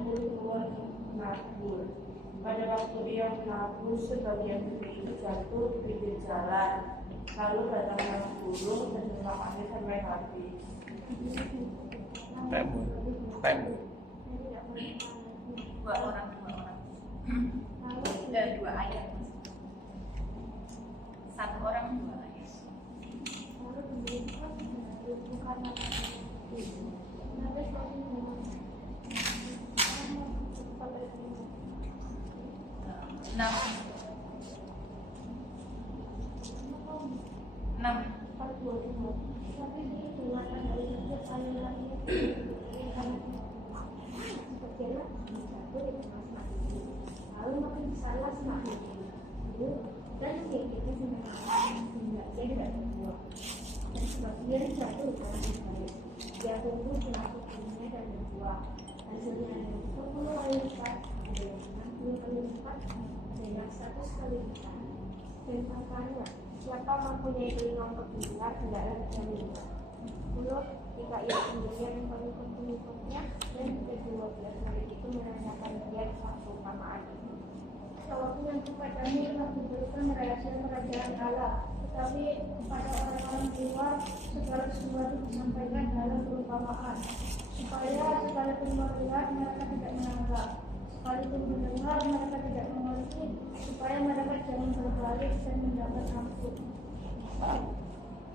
menabur keluar menabur. Pada waktu ia menabur, sebagian benih itu jatuh di pinggir jalan. Lalu datanglah burung dan memakannya sampai habis. Dua orang. Dua ayat. Satu orang dua ayat. Enam. Lalu makin salah semakin dan kita tidak tidak berbuah dan sebagian jatuh di dalam baik. Dia tumbuh selaku bunga dan berbuah. Hasilnya ada 10 kali lipat, ada yang 60 kali lipat, ada yang 100 kali lipat. Dan katanya, siapa mempunyai telinga untuk mendengar, hendaklah dia mendengar. 10 jika ia kemudian pengikut-pengikutnya dan ke-12 kali itu menanyakan dia suatu perumpamaan itu. Jawabnya kepadamu telah diberikan rahasia kerajaan Allah, tetapi kepada orang-orang di luar segala sesuatu disampaikan dalam perumpamaan, supaya sekalipun melihat mereka tidak menangkap, sekalipun mendengar mereka tidak mengerti, supaya mereka jangan berbalik dan mendapat ampun.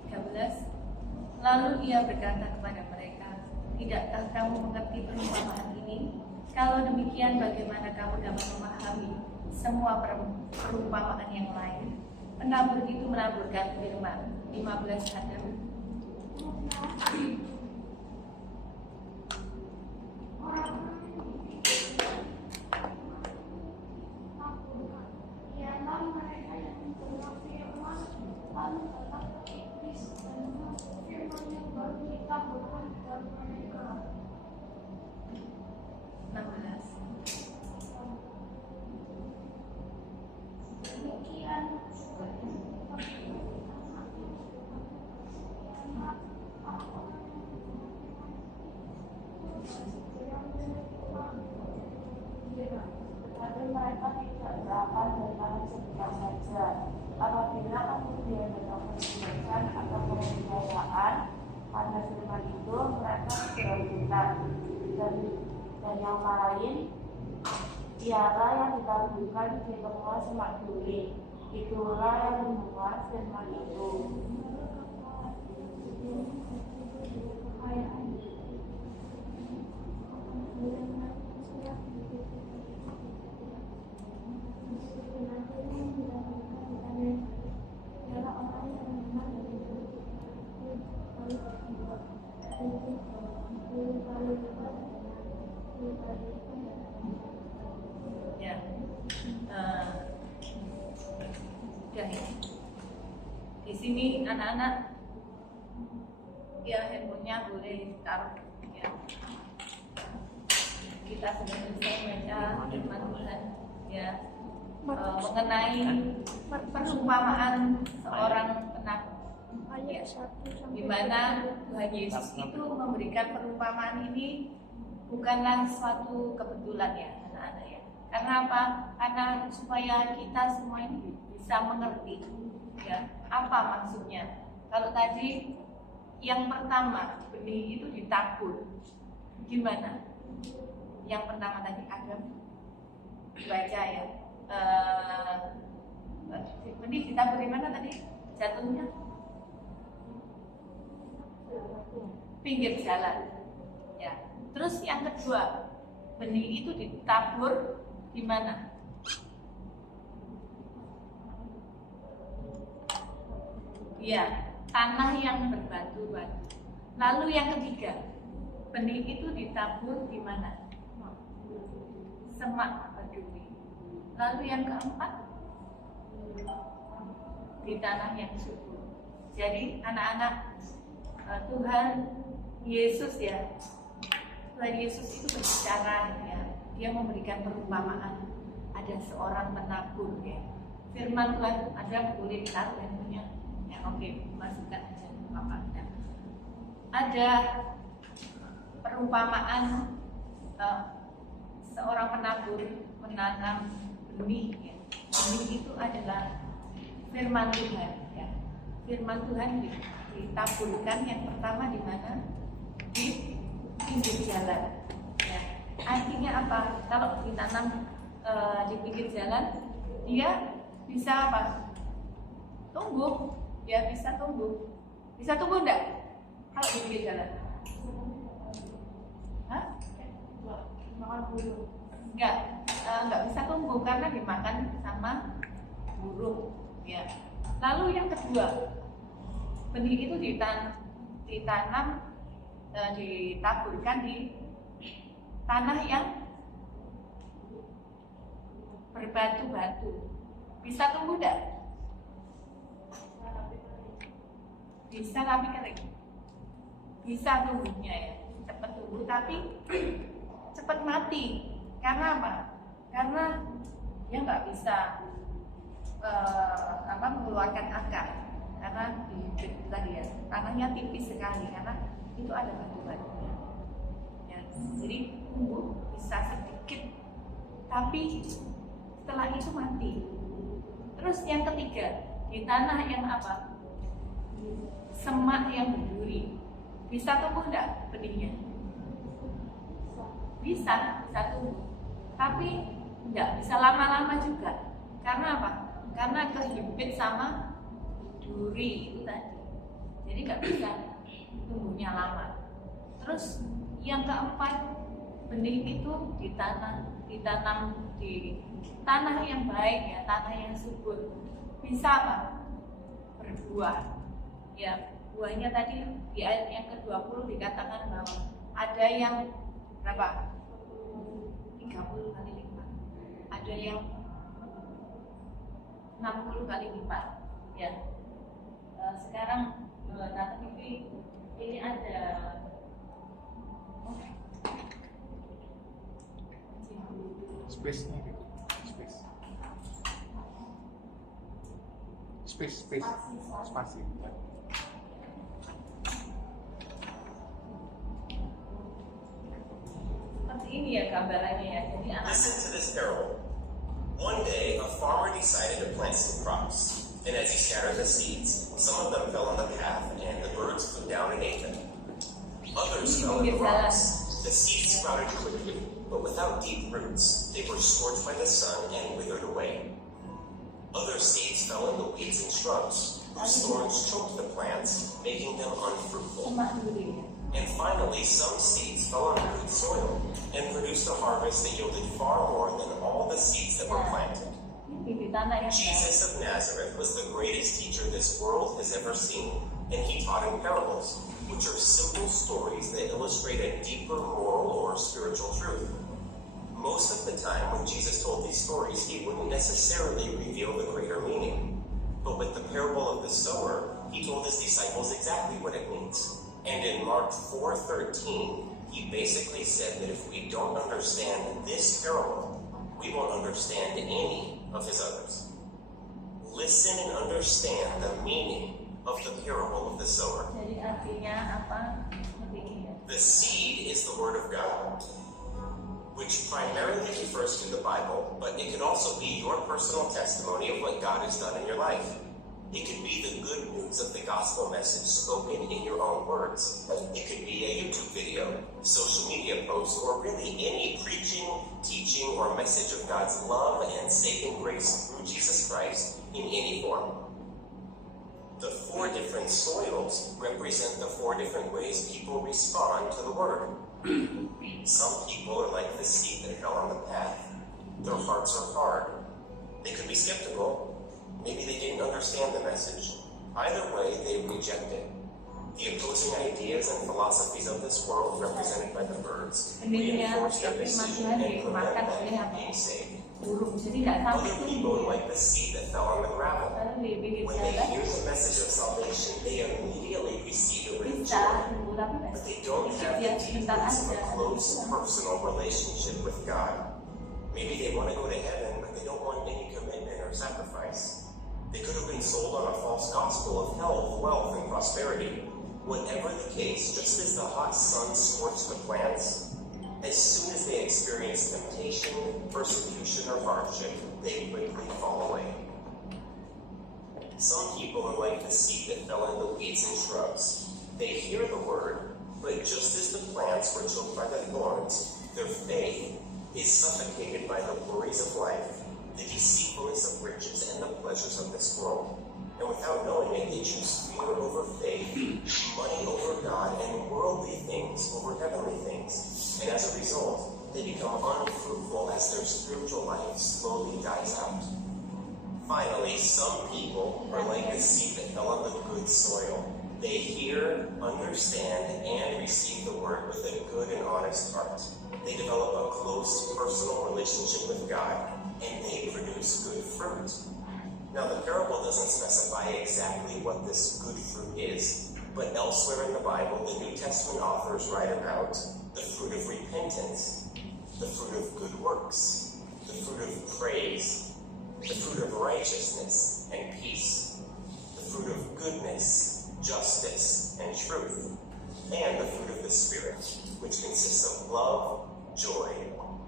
13. Lalu ia berkata kepada mereka, tidakkah kamu mengerti perumpamaan ini? Kalau demikian, bagaimana kamu dapat memahami semua perumpamaan yang lain? Penabur itu menaburkan firman. 15 hadam. Ialah mereka yang mendengar firman, lalu datang ke iblis dan mengambil firman yang baru ditaburkan dalam mereka. 16. Demikian Tetapi mereka tidak berakan dan malah sebentar saja. Apabila kemudian datang penjelasan atau pembiayaan pada firman itu, mereka segera dan yang lain ialah yang ditaburkan di tengah semak duri. Itulah yang membuat firman itu. Ya. Udah ya. Di sini anak-anak ya handphonenya boleh taruh ya. Kita sudah selesai membaca firman Tuhan ya, mengenai perumpamaan seorang penabur ya, di mana Tuhan Yesus itu memberikan perumpamaan ini bukanlah suatu kebetulan ya anak-anak ya. Karena apa? Karena supaya kita semua ini bisa mengerti ya apa maksudnya. Kalau tadi yang pertama benih itu ditabur, gimana? Yang pertama tadi Adam baca ya, benih ditabur di mana tadi jatuhnya? Pinggir jalan ya. Terus yang kedua, benih itu ditabur di mana? Ya, tanah yang berbatu-batu. Lalu yang ketiga, benih itu ditabur di mana? Semak berduri. Lalu yang keempat, di tanah yang subur. Jadi anak-anak, Tuhan Yesus ya, Tuhan Yesus itu berbicara ya, dia memberikan perumpamaan. Ada seorang penabur ya. Firman Tuhan ada boleh ditaruh handphonenya. Ya oke, masukkan aja perumpamaan. Ada perumpamaan seorang penabur menanam benih, ya. Benih itu adalah firman Tuhan, ya. Firman Tuhan ditaburkan yang pertama di mana? Di pinggir jalan, ya. Artinya apa? Kalau ditanam di pinggir jalan, dia bisa apa? Tumbuh, ya, bisa tumbuh. Bisa tumbuh enggak kalau di pinggir jalan? Hah? Makan burung. Enggak bisa tumbuh karena dimakan sama burung, ya. Lalu yang kedua, benih itu ditanam, ditaburkan di tanah yang berbatu-batu. Bisa tumbuh enggak? Bisa tapi kering. Bisa tumbuhnya, ya, cepat tumbuh tapi cepat mati. Karena apa? Karena dia nggak bisa mengeluarkan akar, karena tadi ya tanahnya tipis sekali karena itu ada batu-batunya. Ya, jadi tumbuh bisa sedikit, tapi setelah itu mati. Terus yang ketiga, di tanah yang apa? Semak yang berduri. Bisa tumbuh enggak benihnya? Bisa tumbuh. Tapi enggak bisa lama-lama juga. Karena apa? Karena kehimpit sama duri itu tadi. Jadi enggak bisa tumbuhnya lama. Terus yang keempat, benih itu ditanam di tanah yang baik, ya, tanah yang subur. Bisa apa? Berbuah. Ya, buahnya tadi di ayat yang ke-20 dikatakan bahwa ada yang berapa? 30 kali lipat. Ada yang 60 kali lipat. Ya. Sekarang Tante Vivi ini ada space-nya gitu. Space. Spasi. seperti ini ya gambarannya, ya. Jadi Listen to this parable. One day, a farmer decided to plant some crops, and as he scattered the seeds, some of them fell on the path, and the birds flew down and ate them. Others fell in the rocks. The seeds sprouted quickly, but without deep roots. They were scorched by the sun and withered away. Other seeds fell in the weeds and shrubs, whose thorns choked the plants, making them unfruitful. And finally, some seeds fell on good soil and produced a harvest that yielded far more than all the seeds that were planted. Jesus of Nazareth was the greatest teacher this world has ever seen, and he taught in parables, which are simple stories that illustrate a deeper moral or spiritual truth. Most of the time when Jesus told these stories, he wouldn't necessarily reveal the greater meaning. But with the parable of the sower, he told his disciples exactly what it means. And in Mark 4:13, he basically said that if we don't understand this parable, we won't understand any of his others. Listen and understand the meaning of the parable of the sower. Jadi artinya apa? The seed is the word of God, which primarily refers to the Bible, but it could also be your personal testimony of what God has done in your life. It could be the good news of the gospel message spoken in your own words. It could be a YouTube video, social media post, or really any preaching, teaching, or message of God's love and saving grace through Jesus Christ in any form. The 4 different soils represent the 4 different ways people respond to the word. Some people are like the seed that fell on the path. Their hearts are hard. They could be skeptical. Maybe they didn't understand the message. Either way, they reject it. The opposing ideas and philosophies of this world, represented by the birds, reinforce their decision and prevent them from being saved. Other people are like the seed that fell on the gravel. When they hear the message of salvation, they immediately receive it with joy. But they don't have the deep roots of a close, personal relationship with God. Maybe they want to go to heaven, but they don't want any commitment or sacrifice. They could have been sold on a false gospel of health, wealth, and prosperity. Whatever the case, just as the hot sun scorched the plants, As soon as they experience temptation, persecution, or hardship, they quickly fall away. Some people are like the seed that fell in the weeds and shrubs. They hear the word, but just as the plants were choked by the thorns, their faith is suffocated by the worries of life, the deceitfulness of riches, and the pleasures of this world. And without knowing it, they choose fear over faith, money over God, and worldly things over heavenly things. And as a result, they become unfruitful as their spiritual life slowly dies out. Finally, some people are like the seed that fell on the good soil. They hear, understand, and receive the word with a good and honest heart. They develop a close personal relationship with God, and they produce good fruit. Now, the parable doesn't specify exactly what this good fruit is, but elsewhere in the Bible, the New Testament authors write about the fruit of repentance, the fruit of good works, the fruit of praise, the fruit of righteousness and peace, the fruit of goodness, justice, and truth, and the fruit of the Spirit, which consists of love, joy,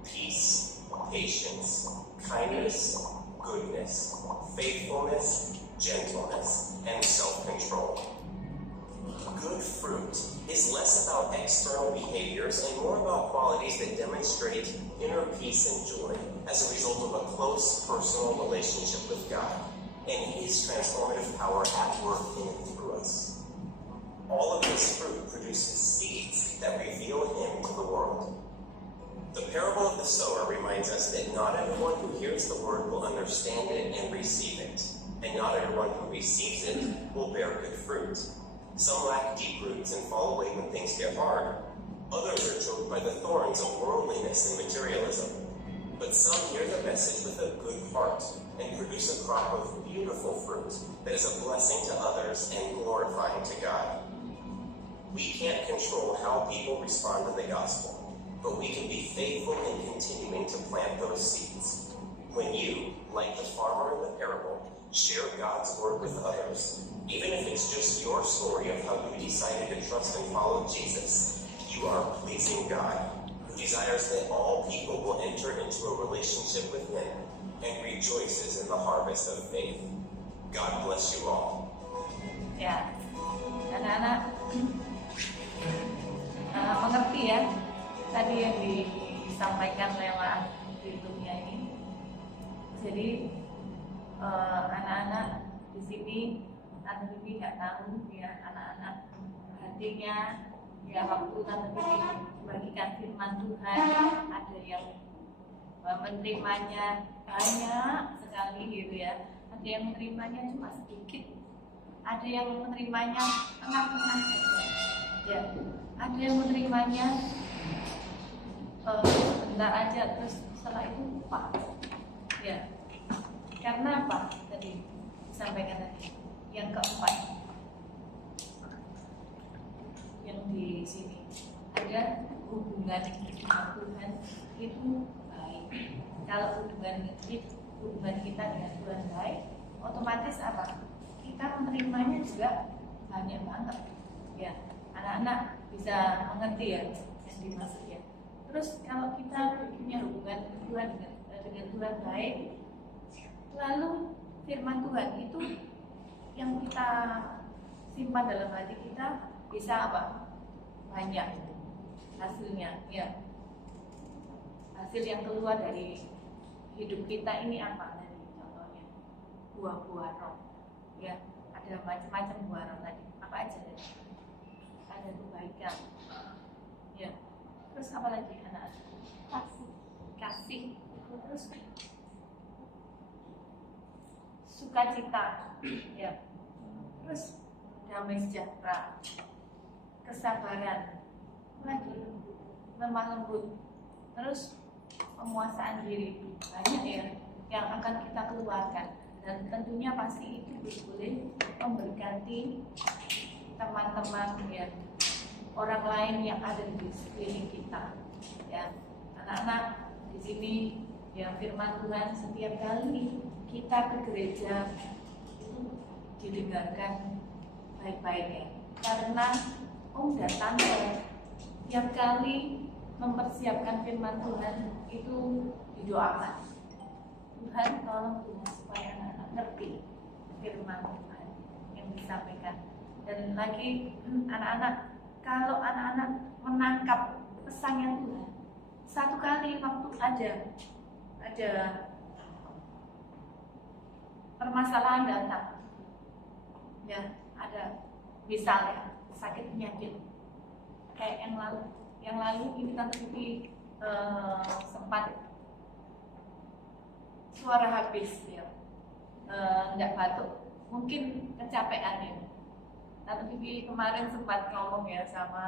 peace, patience, kindness, goodness, faithfulness, gentleness, and self-control. Good fruit is less about external behaviors and more about qualities that demonstrate inner peace and joy as a result of a close personal relationship with God and His transformative power at work in and through us. All of this fruit produces seeds that reveal Him to the world. The parable of the sower reminds us that not everyone who hears the word will understand it and receive it, and not everyone who receives it will bear good fruit. Some lack deep roots and fall away when things get hard. Others are choked by the thorns of worldliness and materialism. But some hear the message with a good heart and produce a crop of beautiful fruit that is a blessing to others and glorifying to God. We can't control how people respond to the gospel, but we can be faithful in continuing to plant those seeds. When you, like the farmer in the parable, share God's word with others, even if it's just your story of how you decided to trust and follow Jesus, you are pleasing God, who desires that all people will enter into a relationship with Him and rejoices in the harvest of faith. God bless you all. Ya, anak-anak mengerti ya tadi yang disampaikan lewat YouTube-nya ini. Jadi anak-anak di sini Tante Bibi nggak tahu ya anak-anak hatinya ya waktu Tante Bibi membagikan firman Tuhan ada yang menerimanya banyak sekali gitu ya, ada yang menerimanya cuma sedikit, ada yang menerimanya tengah-tengah ya, ada yang menerimanya sebentar aja terus setelah itu lupa ya. Karena apa tadi disampaikan tadi? Yang keempat, yang di sini ada hubungan dengan Tuhan itu baik. Kalau hubungan kita dengan Tuhan baik, otomatis apa? Kita menerimanya juga banyak banget. Ya, anak-anak bisa mengerti ya yang dimaksud ya. Terus kalau kita punya hubungan Tuhan dengan Tuhan baik, lalu firman Tuhan itu yang kita simpan dalam hati kita bisa apa? Banyak hasilnya ya. Hasil yang keluar dari hidup kita ini apa tadi? Contohnya buah-buah roh ya, ada macam-macam buah roh tadi. Apa aja tadi? Ada kebaikan ya. Terus apa lagi anak-anak? Kasih terus sukacita ya, terus damai sejahtera, kesabaran, lagi lemah lembut, terus penguasaan diri. Banyak ya yang akan kita keluarkan, dan tentunya pasti itu boleh memberkati teman-teman ya, orang lain yang ada di sekeliling kita ya. Anak-anak di sini ya, firman Tuhan setiap kali kita ke gereja itu didengarkan baik-baik ya, karena om dan tante tiap kali mempersiapkan firman Tuhan itu didoakan. Tuhan tolong Tuhan supaya anak-anak ngerti firman Tuhan yang disampaikan. Dan lagi anak-anak, kalau anak-anak menangkap pesannya Tuhan, satu kali waktu ada permasalahan datang, ya ada misalnya sakit penyakit kayak yang lalu ini Tante Vivi sempat suara habis ya, nggak batuk, mungkin kecapean ya. Tante Vivi kemarin sempat ngomong ya sama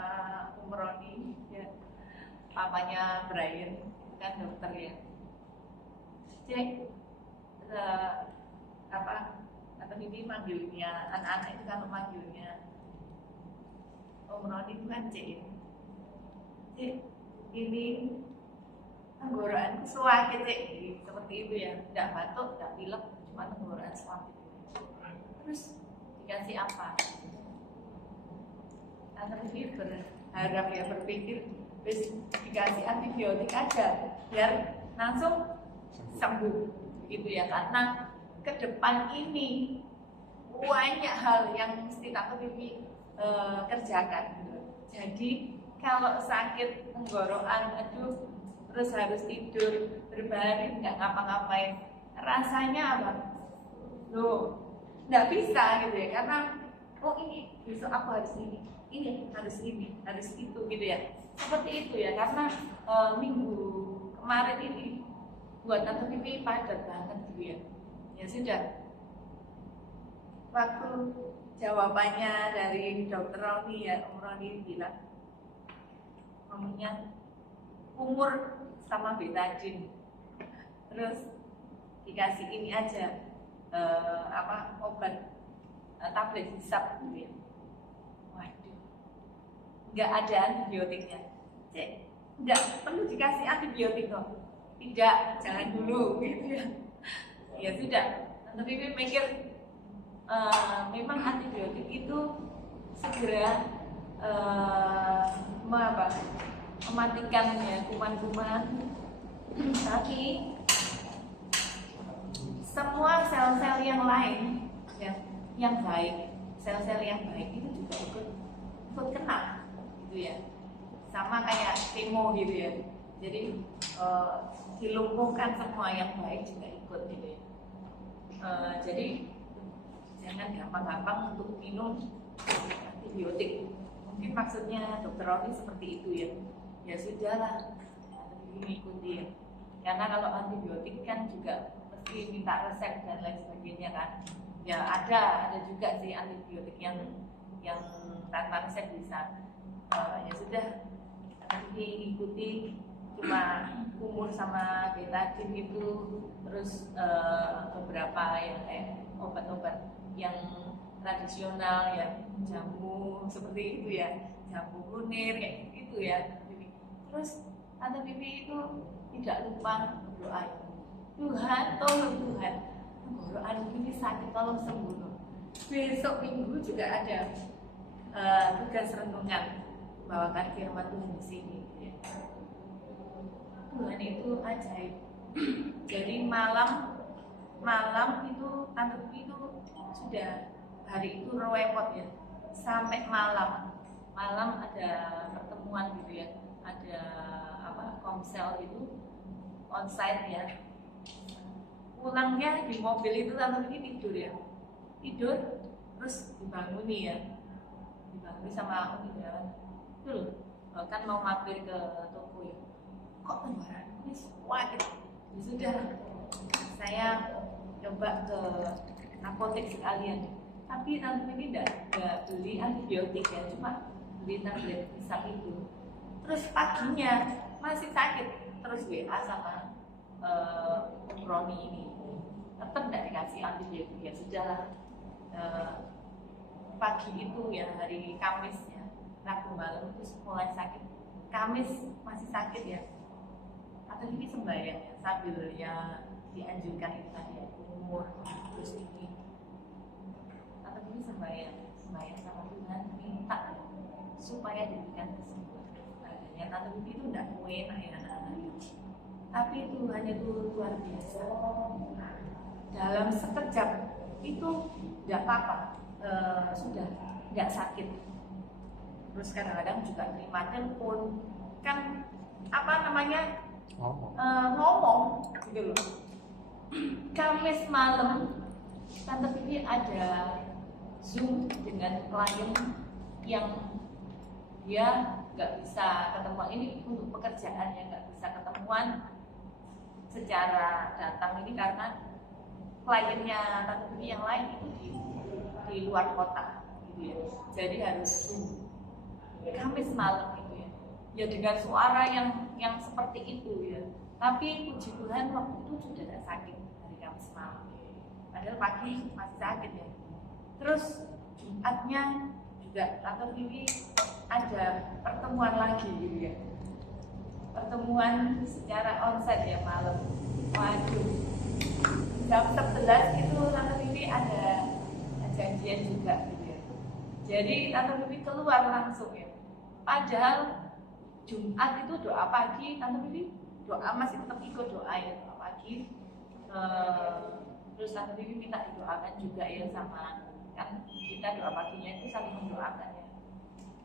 Om Roni ya, papanya Brian kan dokter ya, cek Tante Vivi manggilnya anak-anak itu kan manggilnya Om Roni itu kan cek ini tenggorokan sakit seperti itu ya, tidak batuk, tidak pilek, cuma tenggorokan sakit. Terus dikasih apa? Tante Vivi berharap ya, berpikir dikasih antibiotik aja biar langsung sembuh gitu ya, karena ke depan ini banyak hal yang mesti Tante Vivi kerjakan gitu. Jadi kalau sakit tenggorokan, aduh, terus harus tidur berbaring nggak ngapa-ngapain, rasanya apa? Loh, nggak bisa gitu ya, karena oh ini besok aku harus ini harus itu gitu ya. Seperti itu ya, karena minggu kemarin ini buat Tante Vivi padat banget gitu ya. Ya sudah, waktu jawabannya dari dokter Roni ya, Om Roni bilang ngomongnya umur sama betadine, terus dikasih ini aja obat tablet hisap gitu ya. Waduh, nggak ada antibiotiknya. Cek, nggak perlu dikasih antibiotik kok. Tidak, jangan dulu gitu ya. Ya sudah, Tante Vivi mikir memang antibiotik itu segera mematikan ya kuman-kuman, tapi semua sel-sel yang lain yang baik, sel-sel yang baik itu juga ikut kena gitu ya, sama kayak kemo gitu ya. Jadi dilumpuhkan semua yang baik juga ikut gitu ya. Jadi jangan gampang-gampang untuk minum antibiotik. Mungkin maksudnya dokter Roni seperti itu ya. Ya sudahlah, mengikuti ya. Karena kalau antibiotik kan juga mesti minta resep dan lain sebagainya kan. Ya ada juga sih antibiotik yang tanpa resep bisa. Ya sudah, nanti ikuti cuma kumur sama betadine itu, terus beberapa yang obat-obat yang tradisional ya, jamu seperti itu ya, jamu kunir kayak gitu ya. Terus Tante Vivi itu tidak lupa berdoa, Tuhan tolong Tuhan, tenggorokan ini sakit tolong sembuh. Besok minggu juga ada tugas renungan bawakan firman Tuhan di sini ya. Tuhan itu ajaib. Jadi malam itu Tante Vivi itu sudah hari itu repot ya, sampai malam ada pertemuan gitu ya, ada komsel itu onsite ya. Pulangnya di mobil itu Tante Vivi tidur terus dibanguni sama Umi Jalan itu loh, kan mau mampir ke toko ya, kok tenggorokan ini sakit. Ya sudah, saya coba ke apotek sekalian, tapi Tante Vivi tidak beli antibiotik ya, cuma beli tablet hisap itu. Terus paginya masih sakit, terus WA sama Om Roni ini, tetap tidak dikasih antibiotik. Ya sudahlah, pagi itu ya, hari Kamis ya, Rabu malam terus mulai sakit, Kamis masih sakit ya. Atau ini sembahyang ya, sambil ya dianjurkan itu tadi ya, umur terus ini. Atau ini sembahyang sama Tuhan, minta supaya diberikan kesembuhan. Adanya Tante Bibi itu tidak enak ya anak-anak itu. Tapi Tuhan itu luar biasa. Dalam sekejap itu tidak apa-apa, sudah nggak sakit. Terus kadang-kadang juga terima telepon, kan apa namanya ngomong gitu loh. Kamis malam Tante Bibi ada Zoom dengan klien yang dia nggak bisa ketemuan, ini untuk pekerjaan yang nggak bisa ketemuan secara datang ini karena kliennya Tante Bibi yang lain itu di luar kota gitu ya, jadi harus Zoom Kamis malam gitu ya, ya dengan suara yang seperti itu ya. Tapi puji Tuhan waktu itu sudah tidak sakit dari Kamis malam, padahal pagi masih sakit ya. Terus Jumatnya juga Tante Bibi ada pertemuan lagi gitu ya, pertemuan secara onsite ya malam. Waduh, jam 11 itu Tante Bibi ada janjian juga gitu ya. Jadi Tante Bibi keluar langsung ya. Padahal Jumat itu doa pagi, Tante Bibi doa masih tetap ikut doa ya, doa pagi. Terus Tante Bibi minta didoakan juga ya sama, kan kita doa paginya itu saling mendoakan ya.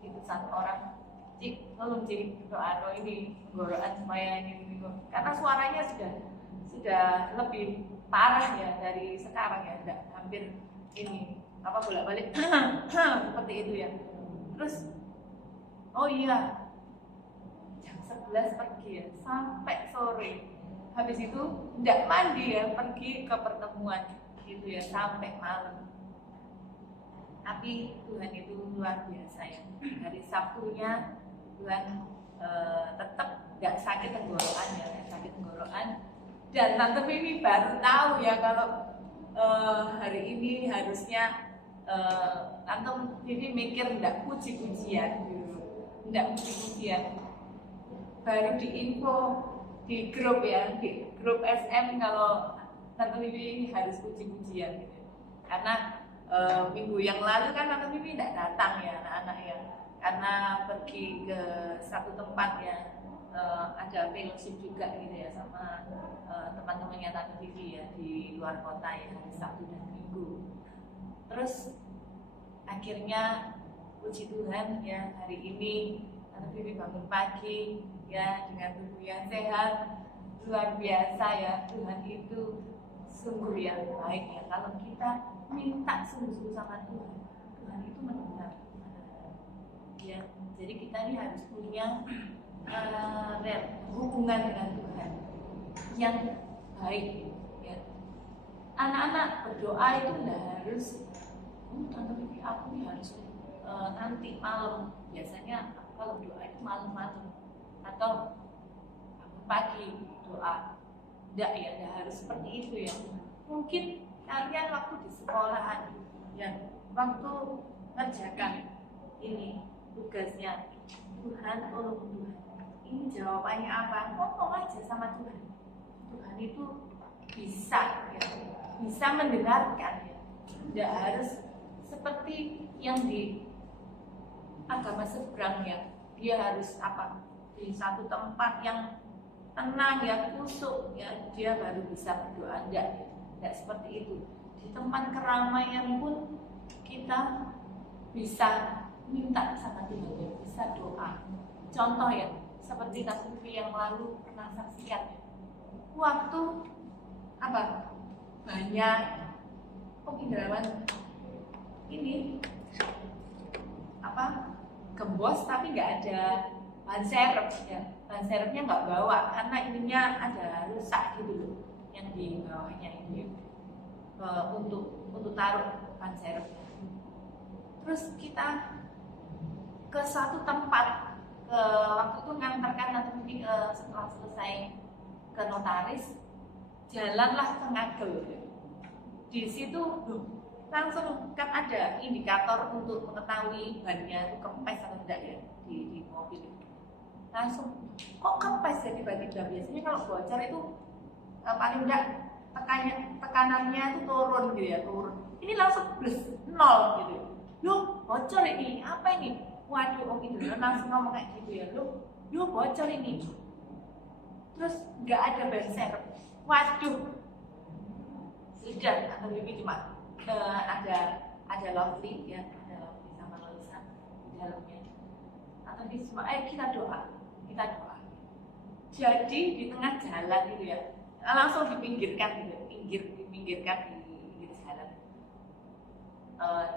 Itu satu orang, cik, tolong cik doa ini gorokan supaya ini, karena suaranya sudah lebih parah ya dari sekarang ya, udah hampir ini apa bolak-balik seperti itu ya. Terus oh iya, jam 11 pergi ya sampai sore. Habis itu tidak mandi ya, pergi ke pertemuan gitu ya sampai malam. Tapi Tuhan itu luar biasa ya. Hari Sabtunya Tuhan tetap nggak sakit tenggorokan ya, sakit tenggorokan. Dan Tante Bibi baru tahu ya kalau hari ini harusnya Tante Bibi mikir nggak puji-pujian gitu, nggak puji-pujian. Baru diinfo di grup ya, di grup SM kalau Tante Bibi harus puji-pujian gitu. Karena minggu yang lalu kan Tante Bibi tidak datang ya anak-anak ya, karena pergi ke satu tempat ya, ada fellowship juga gitu ya sama teman-temannya Tante Bibi ya di luar kota ya, hari Sabtu dan Minggu. Terus akhirnya puji Tuhan ya, hari ini Tante Bibi bangun pagi ya dengan tubuh yang sehat. Luar biasa ya, Tuhan itu sungguh yang baik ya. Kalau kita minta sungguh-sungguh sama Tuhan, Tuhan itu mendengar ya. Jadi kita ini harus punya hubungan dengan Tuhan yang baik ya. Anak-anak berdoa itu tidak harus Tante Bibi aku nih harus nanti malam. Biasanya kalau doa itu malam-malam atau pagi doa. Tidak ya, tidak harus seperti itu ya. Mungkin kalian waktu di sekolahan ya, waktu ngerjakan ini tugasnya, Tuhan tolong Tuhan, ini jawabannya apa, ngomong aja sama Tuhan. Tuhan itu bisa ya, bisa mendengarkan ya. Tidak harus seperti yang di agama seberang ya, dia harus apa, di satu tempat yang tenang ya, kusuk ya, dia baru bisa berdoa. Tidak seperti itu. Di tempat keramaian pun kita bisa minta sama Tuhan ya, bisa doa. Contoh ya, seperti Tante Bibi yang lalu pernah saksikan ya, waktu apa banyak penginderaan ini apa gembos tapi nggak ada ban serep ya, ban serepnya nggak bawa karena ininya ada rusak gitu loh, yang di bawahnya ini untuk taruh ban serepnya. Terus kita ke satu tempat, waktu itu ngantarkan nanti setelah selesai ke notaris, jalanlah ke Ngagel. Di situ langsung kan ada indikator untuk mengetahui bannya itu kempes atau tidak ya di mobil. Langsung kok kempes ya tiba-tiba. Biasanya kalau bocor itu paling enggak tekanannya itu turun gitu ya, turun. Ini langsung plus 0 gitu. Loh, bocor ini, apa ini? Waduh, Om Indra langsung ngomong kayak gitu ya. Loh, Duh, bocor ini. Terus nggak ada ban serep. Waduh, sudah Tante Vivi cuma ada Lovely ya, ada Lovely sama Loisa di dalamnya. Tante Vivi cuma kita doa. Jadi di tengah jalan gitu ya, langsung dipinggirkan gitu, dipinggirkan di pinggir jalan.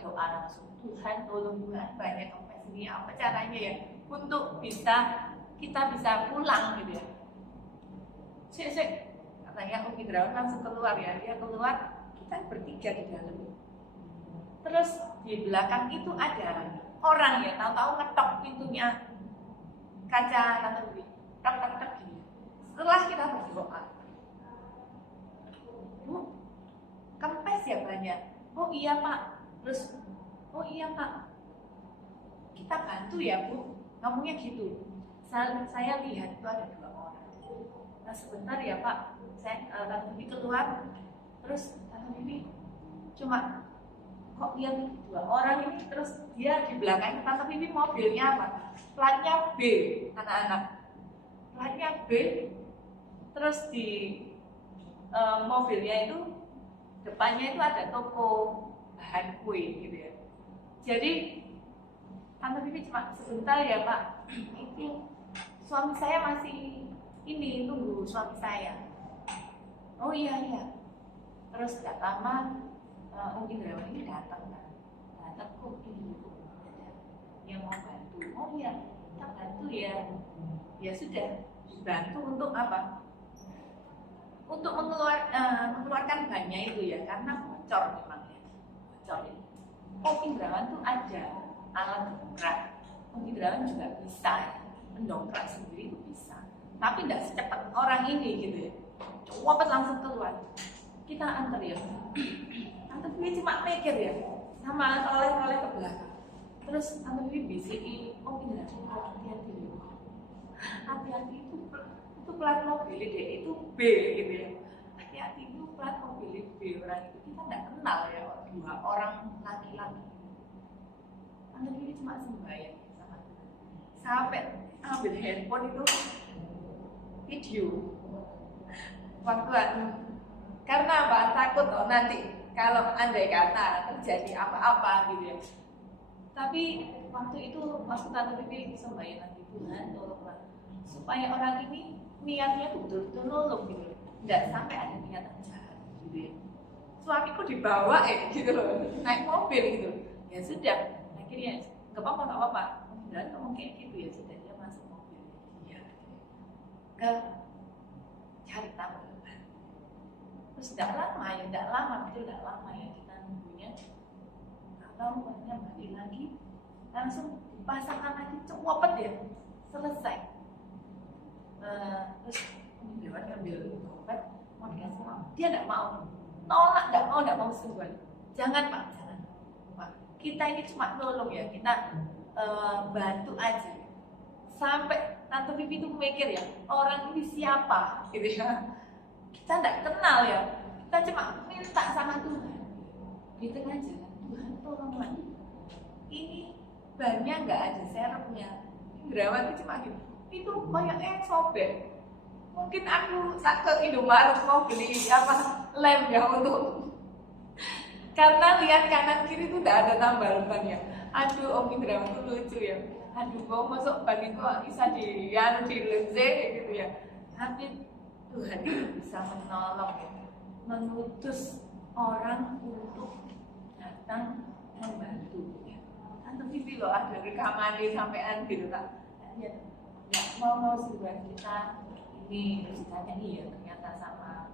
Doa langsung, Tuhan tolong Tuhan, banyak kempes ini apa caranya ya untuk kita bisa pulang gitu ya. Sik, katanya Umi Drawn langsung keluar ya, dia keluar, kita bertiga di dalam. Terus di belakang itu ada orang ya, tahu-tahu ngetok pintunya kaca Tante Vivi, tek gini. Setelah kita berdoa, Bu, kempes ya banyak. Oh iya Pak. Terus, oh iya Pak, kita bantu ya Bu. Ngomongnya gitu. Saya lihat itu ada 2 orang. Nah sebentar ya Pak, Tante Vivi keluar. Terus Tante Vivi cuma kok lihat 2 orang ini. Terus dia di belakang Tante Vivi mobilnya apa? Platnya B, anak-anak. Platnya B. Terus di mobilnya itu depannya itu ada toko bahan kue gitu ya. Jadi Tante Vivi cuma sebentar ya Pak, itu suami saya masih tunggu suami saya. Oh iya. Terus gak lama Umi Drawn ini datang kok ini yang mau bantu. Oh iya, kita bantu ya. Ya sudah, bantu untuk apa? Untuk mengeluarkan bannya itu ya, karena bocor memang ya. Bocor ini. Umi Drawn tuh ada alat dongkrak. Umi Drawn juga bisa ya, mendongkrak sendiri itu bisa. Tapi tidak secepat orang ini gitu ya. Coba langsung keluar. Kita antar ya. Tante Vivi cuma mikir ya, sama oleh ke belakang. Terus Tante Vivi bisiki, oh ini hati-hati ya. Hati-hati itu plat mobil deh, itu B gitu ya. Hati-hati itu plat mobil B, orang itu kita nggak kenal ya, 2 orang laki-laki. Tante Vivi cuma sembahyang sama Tuhan. Sampai ambil handphone itu video. Waktu karena apa? Takut nanti kalau andai kata terjadi apa-apa gitu ya. Tapi waktu itu Tante Vivi sembahyang lagi, Tuhan tolonglah supaya orang ini niatnya betul-betul nolong gitu, nggak sampai ada niatan jahat gitu ya. Suamiku dibawa gitu loh, naik mobil gitu. Ya sudah, akhirnya nggak apa-apa. Dan ngomong kayak gitu ya sudah, dia masuk mobil ya ke cari tamu. Terus tidak lama ya kita nunggunya. Kalau banyak balik lagi, langsung dipasangkan lagi, copet ya, selesai. Terus Dewan ngambil dompet, mau dikasih uang, dia tidak mau, nolak, tidak mau sungguhan. Jangan Pak, jangan. Pak, kita ini cuma nolong ya, kita bantu aja. Sampai Tante Vivi itu mikir ya, orang ini siapa, gitu ya. Kita tidak kenal ya, kita cuma minta sama Tuhan. Di tengah jalan, Tuhan tolonglah. Ini bannya nggak ada serepnya. Drawn itu cuma gitu. Itu kayak sobek. Mungkin aku ke Indomaret mau beli lem ya untuk karena lihat kanan kiri itu udah ada tambal bannya. Aduh, Om Drawn itu lucu ya. Aduh, kok masuk ban itu bisa di lense gitu ya. Tapi Tuhan bisa menolong ya, menutus orang untuk datang membantu ya. Tante Vivi loh ada rekamannya sampean gitu tak? Ya, mau sebuah kita ini terus ditanya iya ternyata sama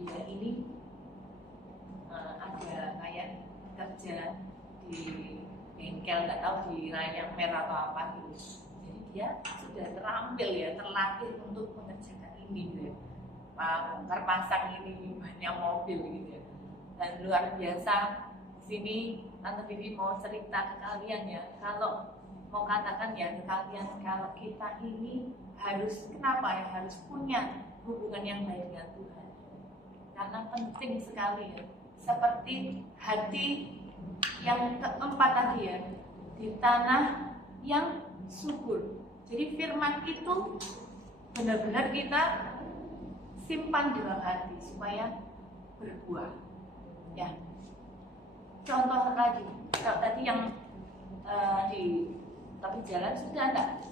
dia ini ada kayak kerja di bengkel, nggak tahu di layang merah atau apa gitu. Jadi dia sudah terampil ya, terlatih untuk mengerjakan ini gitu ya. Bongkar pasang ini banyak mobil gitu ya. Dan luar biasa di sini Tante Vivi mau cerita ke kalian ya, kalau mau katakan ya ke kalian kalau kita ini harus kenapa ya harus punya hubungan yang baik dengan Tuhan. Karena penting sekali ya. Seperti hati yang keempat tadi ya, di tanah yang subur. Jadi firman itu benar-benar kita simpan di dalam hati supaya berbuah. Ya. Contoh lagi, kalau tadi yang di tepi jalan sudah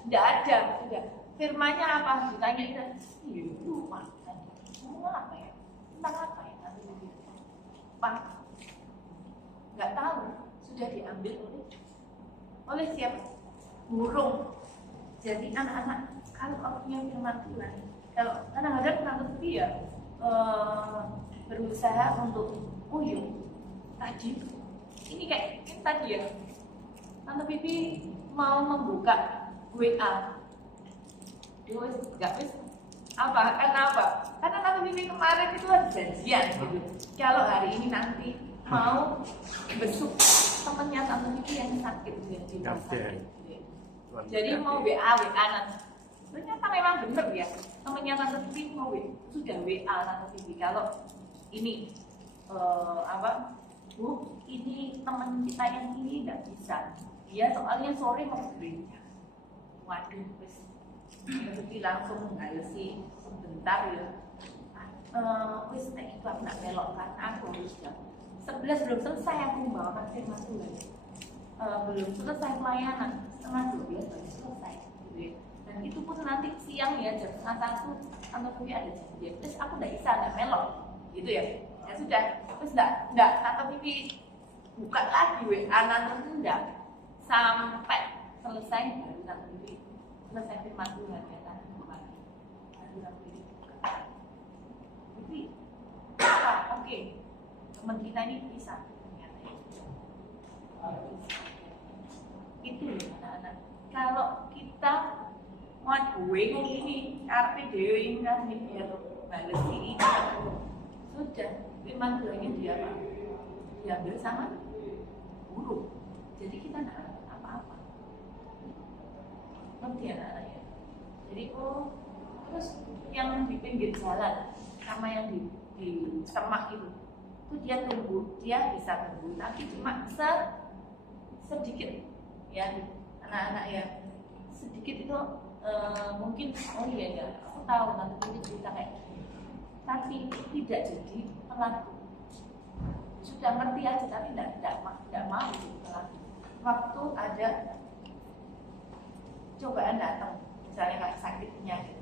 tidak ada, sudah firmannya apa? Ditanya kita, itu Pak, ngomong apa ya? Tentang apa ya? Nanti Pak, nggak tahu, sudah diambil oleh siapa? Burung. Jadi anak-anak kalau punya firman Tuhan, kalau kadang-kadang tante ya berusaha untuk tadi ini kayak ini tadi ya, Tante Pipi mau membuka WA, nggak wis apa? Karena Tante Pipi kemarin itu ada janjian gitu. Kalau hari ini nanti mau besuk temennya Tante Pipi yang sakit di rumah sakit. Jadi mau WA nanti. Ternyata memang benar ya, temennya Tante Pipi mau sudah WA Tante Pipi kalau ini Bu, ini teman kita yang ini nggak bisa. Dia soalnya sore mau gereja. Waduh, Pipi langsung ngalisi sebentar ya. Wis nek itu aku nak melok kan aku harus jam 11 belum selesai aku membawakan firman Tuhan. Belum selesai pelayanan, setengah 12 baru selesai. Gitu. Dan itu pun nanti siang ya jam 1 Tante Pipi ada janjian. Terus aku nggak bisa nggak melok, gitu ya. Ya sudah, terus enggak Tante Pipi buka lagi WA nanti enggak sampai selesai baru Tante Pipi selesai firman Tuhan ya Tante Pipi baru Tante Pipi buka. Jadi apa? Oke, teman kita ini bisa ternyata itu loh anak-anak. Kalau kita mau bingung ini karpe dewi kan biar bales ini sudah firman Tuhannya diambil sama guru. Jadi kita nggak apa-apa. Ngerti ya anak ya? Jadi terus yang di pinggir jalan sama yang di semak itu dia tumbuh, dia bisa tumbuh, tapi cuma sedikit ya anak-anak ya, sedikit itu mungkin iya ya, aku tahu nanti ini cerita kayak tapi tidak jadi pelaku. Sudah ngerti aja tapi tidak mau jadi pelaku. Waktu ada cobaan datang, misalnya kayak sakit penyakit,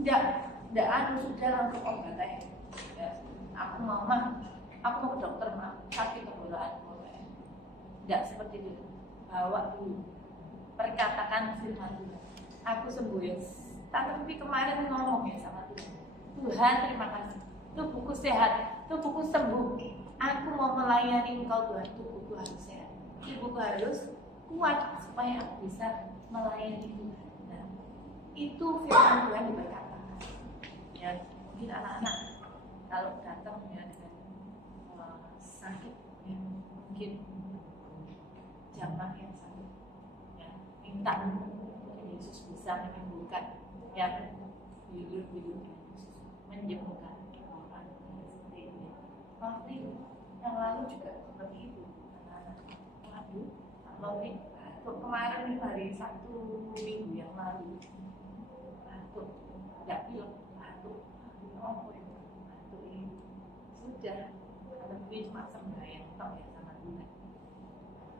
tidak sudah langsung obat aja. Ya, aku mau ke dokter sakit tenggorokan. Tidak seperti itu. Bawa dulu, perkatakan firman Tuhan. Aku sembuh ya. Tapi kemarin ngomong ya sama Tuhan. Tuhan terima kasih, tubuhku sehat, tubuhku sembuh. Aku mau melayani Engkau Tuhan, tubuhku harus sehat, tubuhku harus kuat supaya aku bisa melayani Tuhan. Nah, itu firman Tuhan diberkatakan. Ya, mungkin anak-anak kalau datang ya dengan sakit, ya, mungkin jamaah yang sakit, ya, minta Yesus bisa menyembuhkan, ya, biru menyembuhkan orang seperti ini. Waktu yang lalu juga seperti itu. Waduh, waktu kemarin hari Sabtu minggu yang lalu, batuk, nggak pilek, batuk ini sudah lebih cuma sembahyang tok ya sama Tuhan.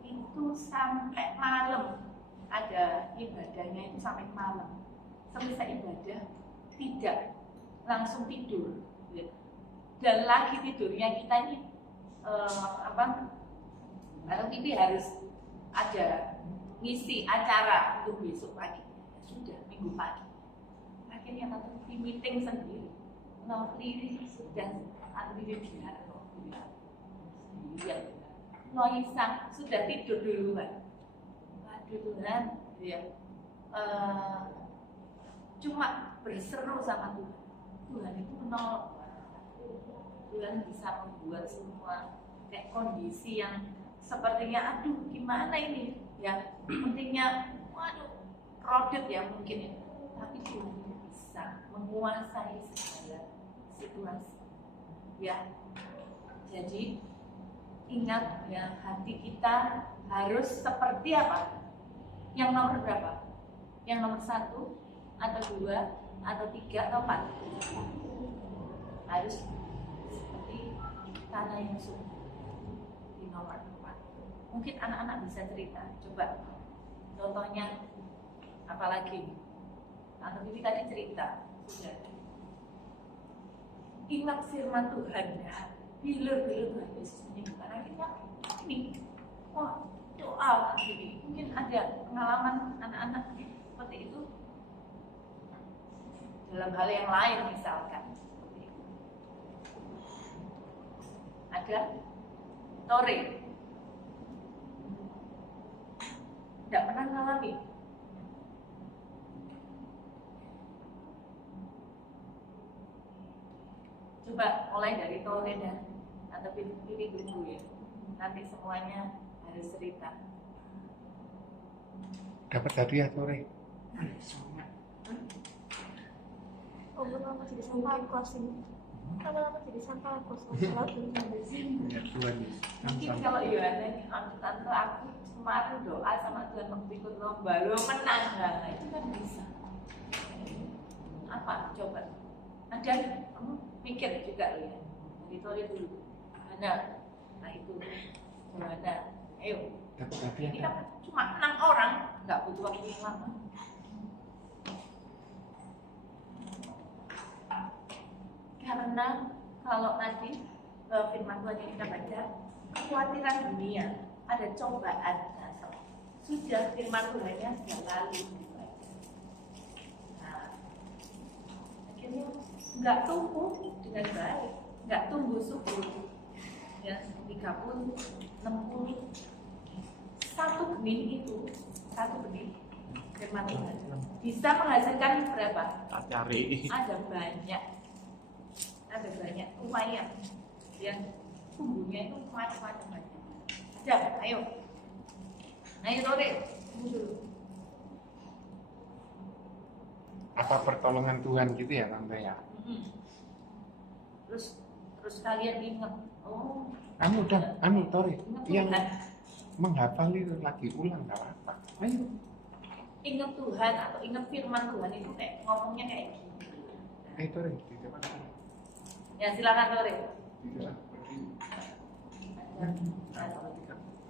Itu sampai malam ada ibadahnya itu sampai malam. Selesai ibadah tidak langsung tidur, dan lagi tidurnya kita ini Tante Pipi harus ada ngisi acara untuk besok pagi. Sudah minggu pagi. Akhirnya Tante Pipi meeting sendiri. Nofli dan Tante Pipi biar Loisang sudah tidur duluan. Waduh Tuhan, ya. Cuma berseru sama Tuhan. Tuhan itu menolong. Tuhan bisa membuat semua kayak kondisi yang sepertinya aduh gimana ini ya, pentingnya waduh krodit ya mungkin ya, tapi Tuhan bisa menguasai segala situasi ya. Jadi ingat ya, hati kita harus seperti apa? Yang nomor berapa? Yang nomor 1 atau 2 atau 3 atau 4? Harus seperti tanah yang subur di nomor 4. Mungkin anak-anak bisa cerita. Coba contohnya apalagi? Tante Bibi tadi cerita. Sudah. Ingat firman Tuhan ya. Bila-bila Tuhan Yesus menyembuhkan. Akhirnya ini. Wah, doa lagi. Mungkin ada pengalaman anak-anak seperti itu dalam hal yang lain misalkan. Ada Tore. Tidak pernah mengalami. Coba mulai dari Tore dan atau pilih dulu ya. Nanti semuanya harus cerita. Dapat hadiah sore. Lama-lama jadi sampah kos ini. Lama-lama jadi sampah kos. Ya Tuhan. Mungkin kalau Yohana ini tante aku kemarin doa sama Tuhan waktu ikut lomba lo menang, nah itu kan bisa. Apa? Coba. Ada kamu mikir juga lo ya. Dari Tore dulu. Mana? Nah itu Yohana. Ayo. Dapat hadiah. Ini kan cuma 6 orang, nggak butuh waktu yang lama. Karena kalau tadi firman Tuhan yang kita baca, kekhawatiran dunia, ada cobaan. Nah, sudah firman Tuhannya sudah lalu. Nah, akhirnya nggak tumbuh dengan baik, nggak tumbuh subur. Ya, 30, 60, satu benih itu, satu benih firman Tuhan bisa menghasilkan berapa? Tak cari. Ada banyak lumayan yang tumbuhnya itu macam-macam banyak. Ada, ayo Tore, tunggu dulu. Apa pertolongan Tuhan gitu ya tante ya? Terus kalian ingat, oh Kamu udah, Tore, ingat yang Tuhan, menghafal itu lagi ulang nggak apa-apa. Ayo. ingat Tuhan atau ingat firman Tuhan itu kayak ngomongnya kayak gini. Ayo Tore, di depan. Ya silakan Tore. Di depan.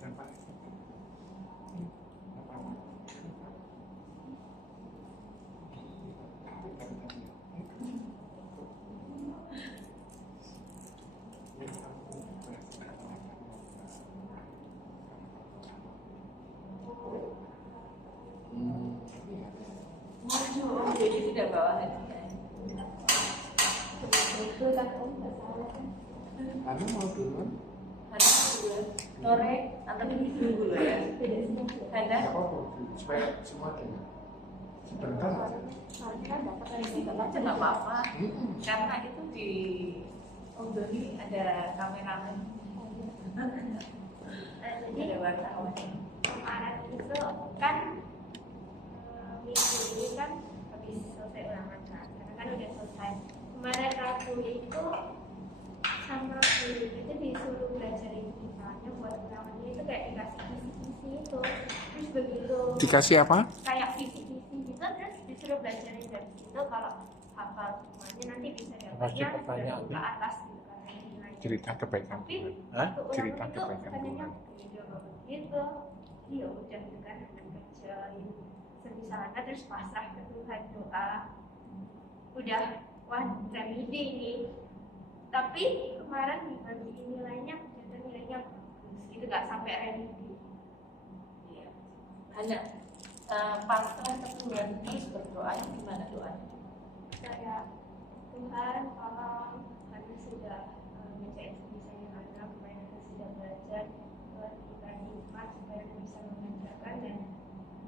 Berapa? Waduh, jadi tidak bawa hadiah. Itu kan om nggak salah kan. Anu mau duluan? Hadiah dulu. Tore, tante Bibi dulu ya. Beda sih. Ada? Nggak apa-apa, supaya semua dengar. Sebentar aja. Soalnya kan dapat dari Itu aja nggak apa-apa. Karena itu di Doni ada kameramen. jadi Ada wartawan. kemarin itu kan minggu ini kan habis selesai ulangan kan, karena kan udah selesai. Kemarin Rabu itu sama guru itu disuruh belajar misalnya buat ulangannya itu kayak dikasih kisi-kisi itu, terus begitu Dikasih apa? kayak kisi-kisi gitu, terus disuruh belajarin dari situ kalau hafal semuanya nanti bisa dapatnya ke atas gitu kan nilainya. Cerita kebaikan Tapi Tuhan. waktu Cerita ulangan itu kebaikan katanya Tuhan. beda banget gitu. Ya udah dengan kerjain sebisa terus pasrah ke Tuhan, doa udah wah remedi ini. Tapi kemarin dibagi nilainya ternyata nilainya bagus gitu, nggak sampai remedi. Iya. Hanya pasrah ke Tuhan, terus berdoanya gimana doanya? Kayak Tuhan tolong, karena sudah ngerjain sebisanya anak, supaya anak sudah belajar, Tuhan kita hikmat supaya anak bisa mengerjakan dan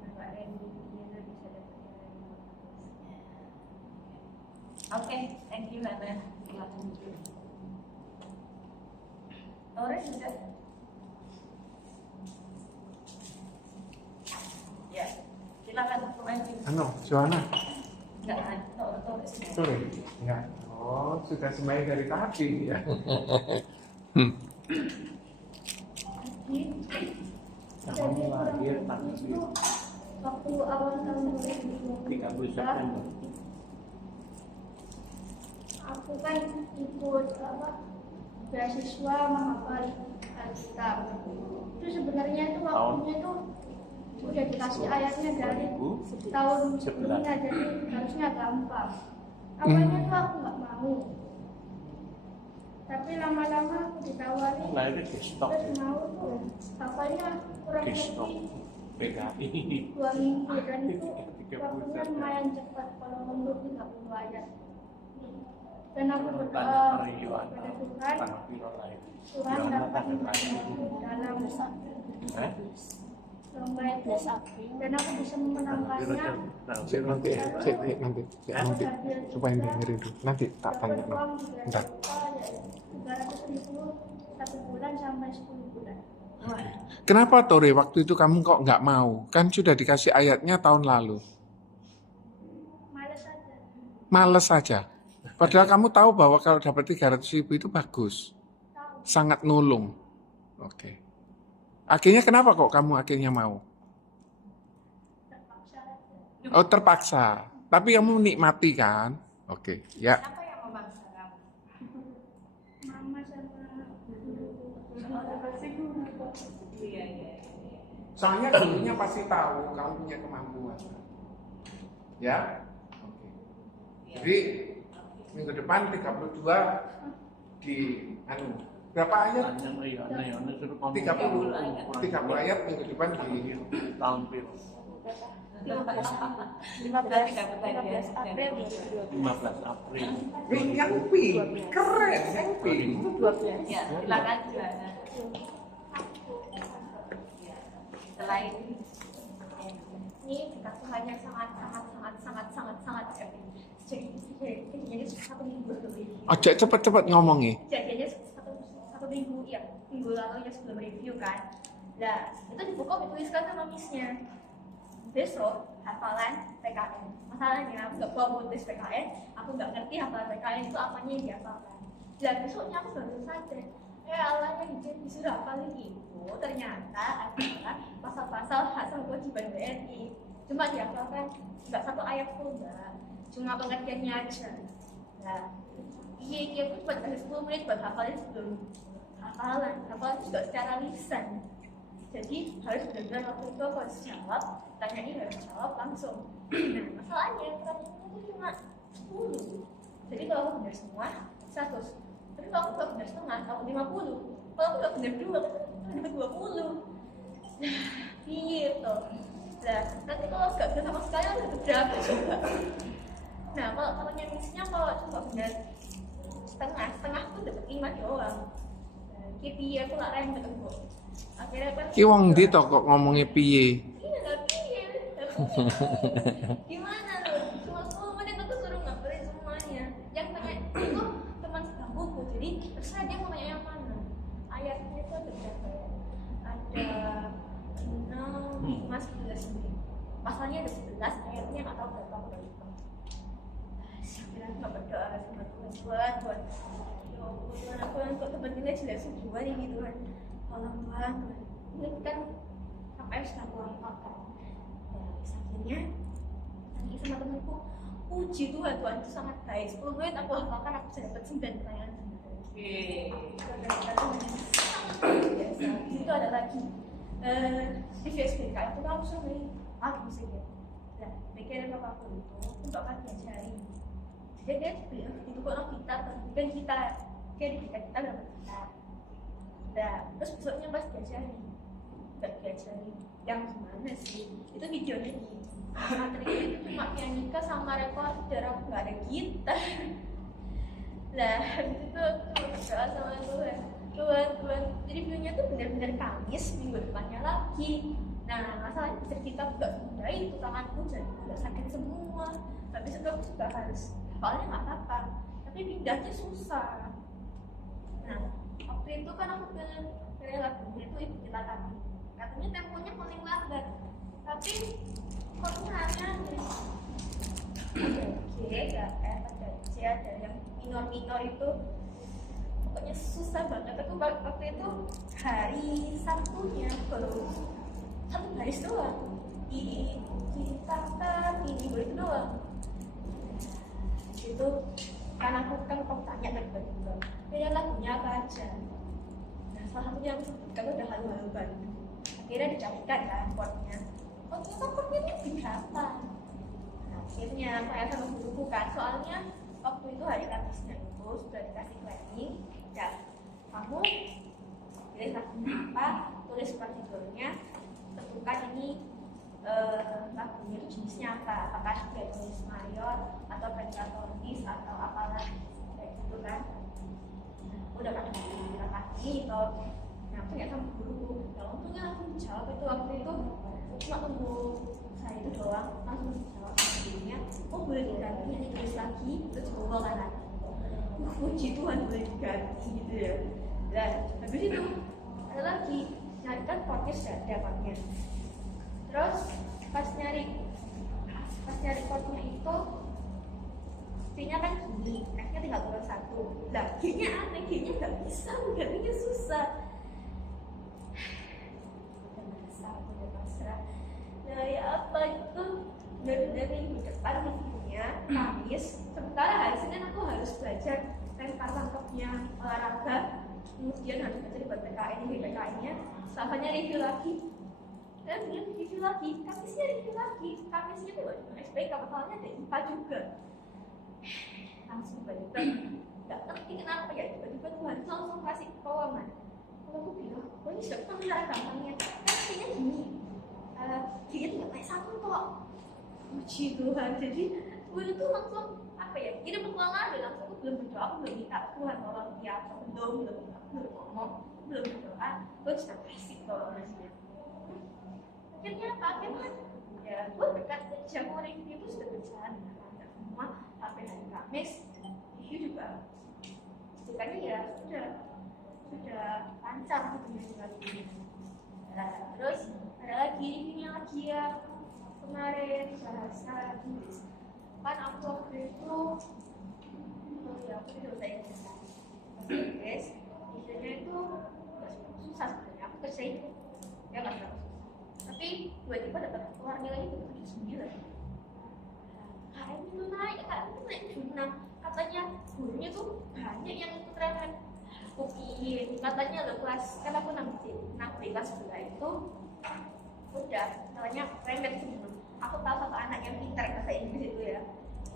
nggak remedi, anak bisa dapat nilai yang bagus. Oke, thank you Hana. Silakan. Tore sudah. Ya, silakan lanjut. Anu, Johanna. Enggak, Tore sudah. Sorry. Ya. Oh, sudah sembahyang dari tadi ya. Jadi Kamu lahir tanggal waktu awal tahun 30 2023 September. aku kan ikut beasiswa menghafal Alkitab. Itu sebenarnya itu waktunya tuh udah dikasih ayatnya dari tahun sebelumnya, jadi harusnya gampang. Awalnya tuh aku nggak mau, tapi lama-lama aku ditawari Nah itu di stok, terus mau tuh hafalnya kurang di stok lebih PKI. 2 minggu, dan itu waktunya lumayan cepat kalau menurut 30 ayat. Dan aku berdoa kepada Tuhan, Tuhan dapat dalam lomba itu, dan aku bisa memenangkannya. Nanti supaya dengerin dulu. Nanti tak tanya. Bentar. 300.000 1 bulan sampai 10 bulan. Kenapa Tore waktu itu kamu kok nggak mau? Kan sudah dikasih ayatnya tahun lalu. Males aja. Males saja. Padahal kamu tahu bahwa kalau dapat 300.000 itu bagus. Tahu. Sangat nulung. Oke. Akhirnya kenapa kok kamu akhirnya mau? Terpaksa aja. Oh terpaksa. Tapi kamu menikmati kan? Oke. Ya. Apa yang memaksa kamu? Mama sama Iya. Soalnya gurunya pasti tahu kamu punya kemampuan. Ya. Oke. Jadi minggu depan 32 di berapa ayat? 30 ayat minggu depan di tahun biru 15 April 15 April. yang pink, keren yang pink. ya, silakan jualan. Selain ini kita Tuhannya sangat jadi 1 minggu lebih. Ojo cepet-cepet ngomongi. Jadinya satu minggu ya, minggu lalu ya sebelum review kan. Nah itu di buku dituliskan sama missnya, besok hafalan PKN. Masalahnya aku nggak bawa tes PKN, aku nggak ngerti hafalan PKN itu apanya yang dihafalkan. Dan besoknya aku baru sadar, Allah yang disuruh hafalin itu ternyata adalah pasal-pasal hak dan kewajiban WNI. Cuma dihafalkan nggak satu ayat pun enggak, cuma pengertiannya aja. Nah, iya aku cuma kasih 10 menit buat hafalin sebelum hafalan juga secara lisan. Jadi harus benar-benar waktu itu aku harus jawab, tanya ini harus jawab langsung. Nah, masalahnya pertanyaannya itu cuma 10. Jadi kalau aku benar semua 100. Tapi kalau aku nggak benar setengah, aku 50. Kalau aku nggak benar 2, aku dapat 20. Nah, gitu. Nah, nanti kalau nggak benar sama sekali, aku dapat berapa coba? Nah, kalau nyemisnya kalau coba benar setengah tuh dapat 5 doang. KPI aku nggak rem ketemu. Akhirnya kan Ki wong ndi to kok ngomongnya piye? iya nggak piye. Gimana loh? Cuma 10 menit aku suruh ngapalin semuanya. Yang tanya itu teman sebangkuku, jadi terserah dia mau tanya yang mana. Ayatnya itu ada berapa ya? Ada 6, 5, 11 nih. Pasalnya ada 11, ayatnya nggak tahu berapa aku lupa. Akhirnya aku nggak berdoa sama Tuhan, Tuhan. Ya Allah, Tuhan, aku yang kok teman ini jelas semua nih Tuhan. Tolong Tuhan, ini kan apa yang sudah aku hafalkan. Akhirnya tadi sama temanku, puji Tuhan, Tuhan itu sangat baik. 10 menit aku hafalkan, aku bisa dapat 9 pertanyaan. Biasa. Itu ada lagi di Facebook itu kamu suruh aku sih ya. Nah, pikiran bapakku itu bapak diajari. Jadi dia bilang itu kalau kita kan kita dapat kita. Nah, terus besoknya pas diajari, nggak diajari yang gimana sih? Itu videonya di materinya itu cuma pianika sama recorder, aku nggak ada gitar. Nah, habis itu aku berdoa sama Tuhan. Jadi videonya tuh benar-benar Kamis, minggu depannya lagi. Nah, masalahnya cerita nggak semudah itu, tanganku jadi nggak sakit semua. Habis itu aku juga harus hafalnya nggak apa-apa, tapi pindahnya susah. Nah, waktu itu kan aku pilih lagunya itu Ibu Kita Kami. Katanya temponya paling lambat, tapi kok aneh. Ada G, ada F, ada C, ada yang minor itu. Pokoknya susah banget. Aku waktu itu hari Sabtunya baru 1 baris doang. cintakan ini itu doang. Itu kan aku kan tanya kan tiba-tiba ya lagunya apa aja. Nah salah satunya aku sebutkan udah halu-halu Bandung. Akhirnya dicarikan kan chordnya. Oh ternyata chordnya ini berapa? Nah akhirnya saya sama guruku kan, soalnya waktu itu hari Kamisnya itu sudah dikasih planning dan kamu pilih lagunya apa, tulis partitulnya, tentukan ini lagunya itu jenisnya apa, apakah diatonis mayor atau pentatonis atau apalah kayak gitu kan. Nah, udah kan bilang lagi itu, nah aku sama guruku, ya untungnya langsung dijawab itu waktu itu cuma tunggu saya itu doang langsung dijawab sama gurunya, oh boleh diganti nanti tulis lagi terus bawa kan lagi. Puji Tuhan boleh diganti gitu ya. Dan habis itu ada lagi nyarikan podcast ada paknya. Terus pas nyari chordnya itu C-nya kan gini, F-nya tinggal kurang 1. Lah G-nya aneh, G-nya nggak bisa, gantinya susah. Udah pasrah. Nah ya apa itu dari minggu depan minggunya Kamis, sementara hari Senin aku harus belajar lempar tangkapnya olahraga, kemudian harus belajar buat PKN-nya, setelahnya review lagi. Dan kemudian review lagi, Kamisnya review lagi, Kamisnya tuh SPK, masalahnya ada IPA juga. Langsung tiba-tiba, gak ngerti kenapa ya, tiba-tiba Tuhan langsung kasih keuangan. Kalau aku bilang, oh ini sudah pernah gampangnya, kan artinya gini, dia tidak naik 1 kok. Puji Tuhan, jadi gue itu langsung, apa ya, kirim petualangan dan langsung aku belum berdoa, aku belum minta Tuhan tolong ya, belum ngomong, belum berdoa, gue sudah kasih tolongannya. Akhirnya apa? Akhirnya ya gue dekat aja, mau review itu sudah berjalan semua sampai hari Kamis. Review juga ceritanya ya sudah lancar gitu lagi. Nah, terus ada lagi reviewnya lagi ya kemarin bahasa Inggris. Kan aku waktu itu aku tidak usah Inggris kan. Bahasa Inggris reviewnya itu nggak susah sebenarnya. Aku kerja itu ya nggak terlalu. Tapi tiba-tiba dapat keluar nilai itu 79. KM itu naik 76. Katanya gurunya tuh banyak yang ikut remen. Aku ingin katanya lo kelas, kan aku 6 kelas sebelah itu udah katanya remen semua. Aku tahu satu anak yang pintar bahasa Inggris itu ya.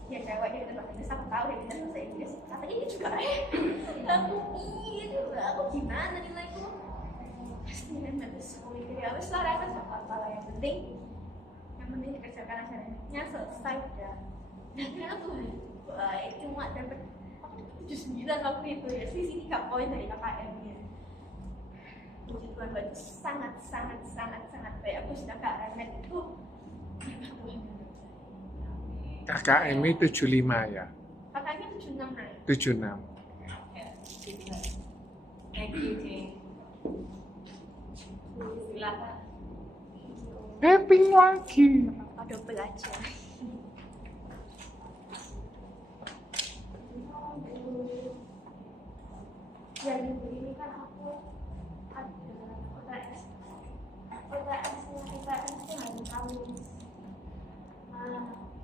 Dia cewek dia bisa bahasa Inggris, aku tahu dia bisa bahasa Inggris. Katanya dia juga aku ingin, aku gimana nilaiku? Pasti remen semua itu ya. Wes lah remen apa yang penting dikerjakan acaranya selesai udah. Dan ternyata tuh baik cuma dapat 79 waktu itu ya, selisih 3 poin dari KKM-nya. Puji Tuhan itu sangat baik. Aku sudah KKM itu KKM 75 ya? KKM 76 naik. 76. Ya, thank you, Jane. Silakan. Tapping lagi. Ada belajar. Ya minggu ini kan aku ada OTS-nya itu hari Kamis.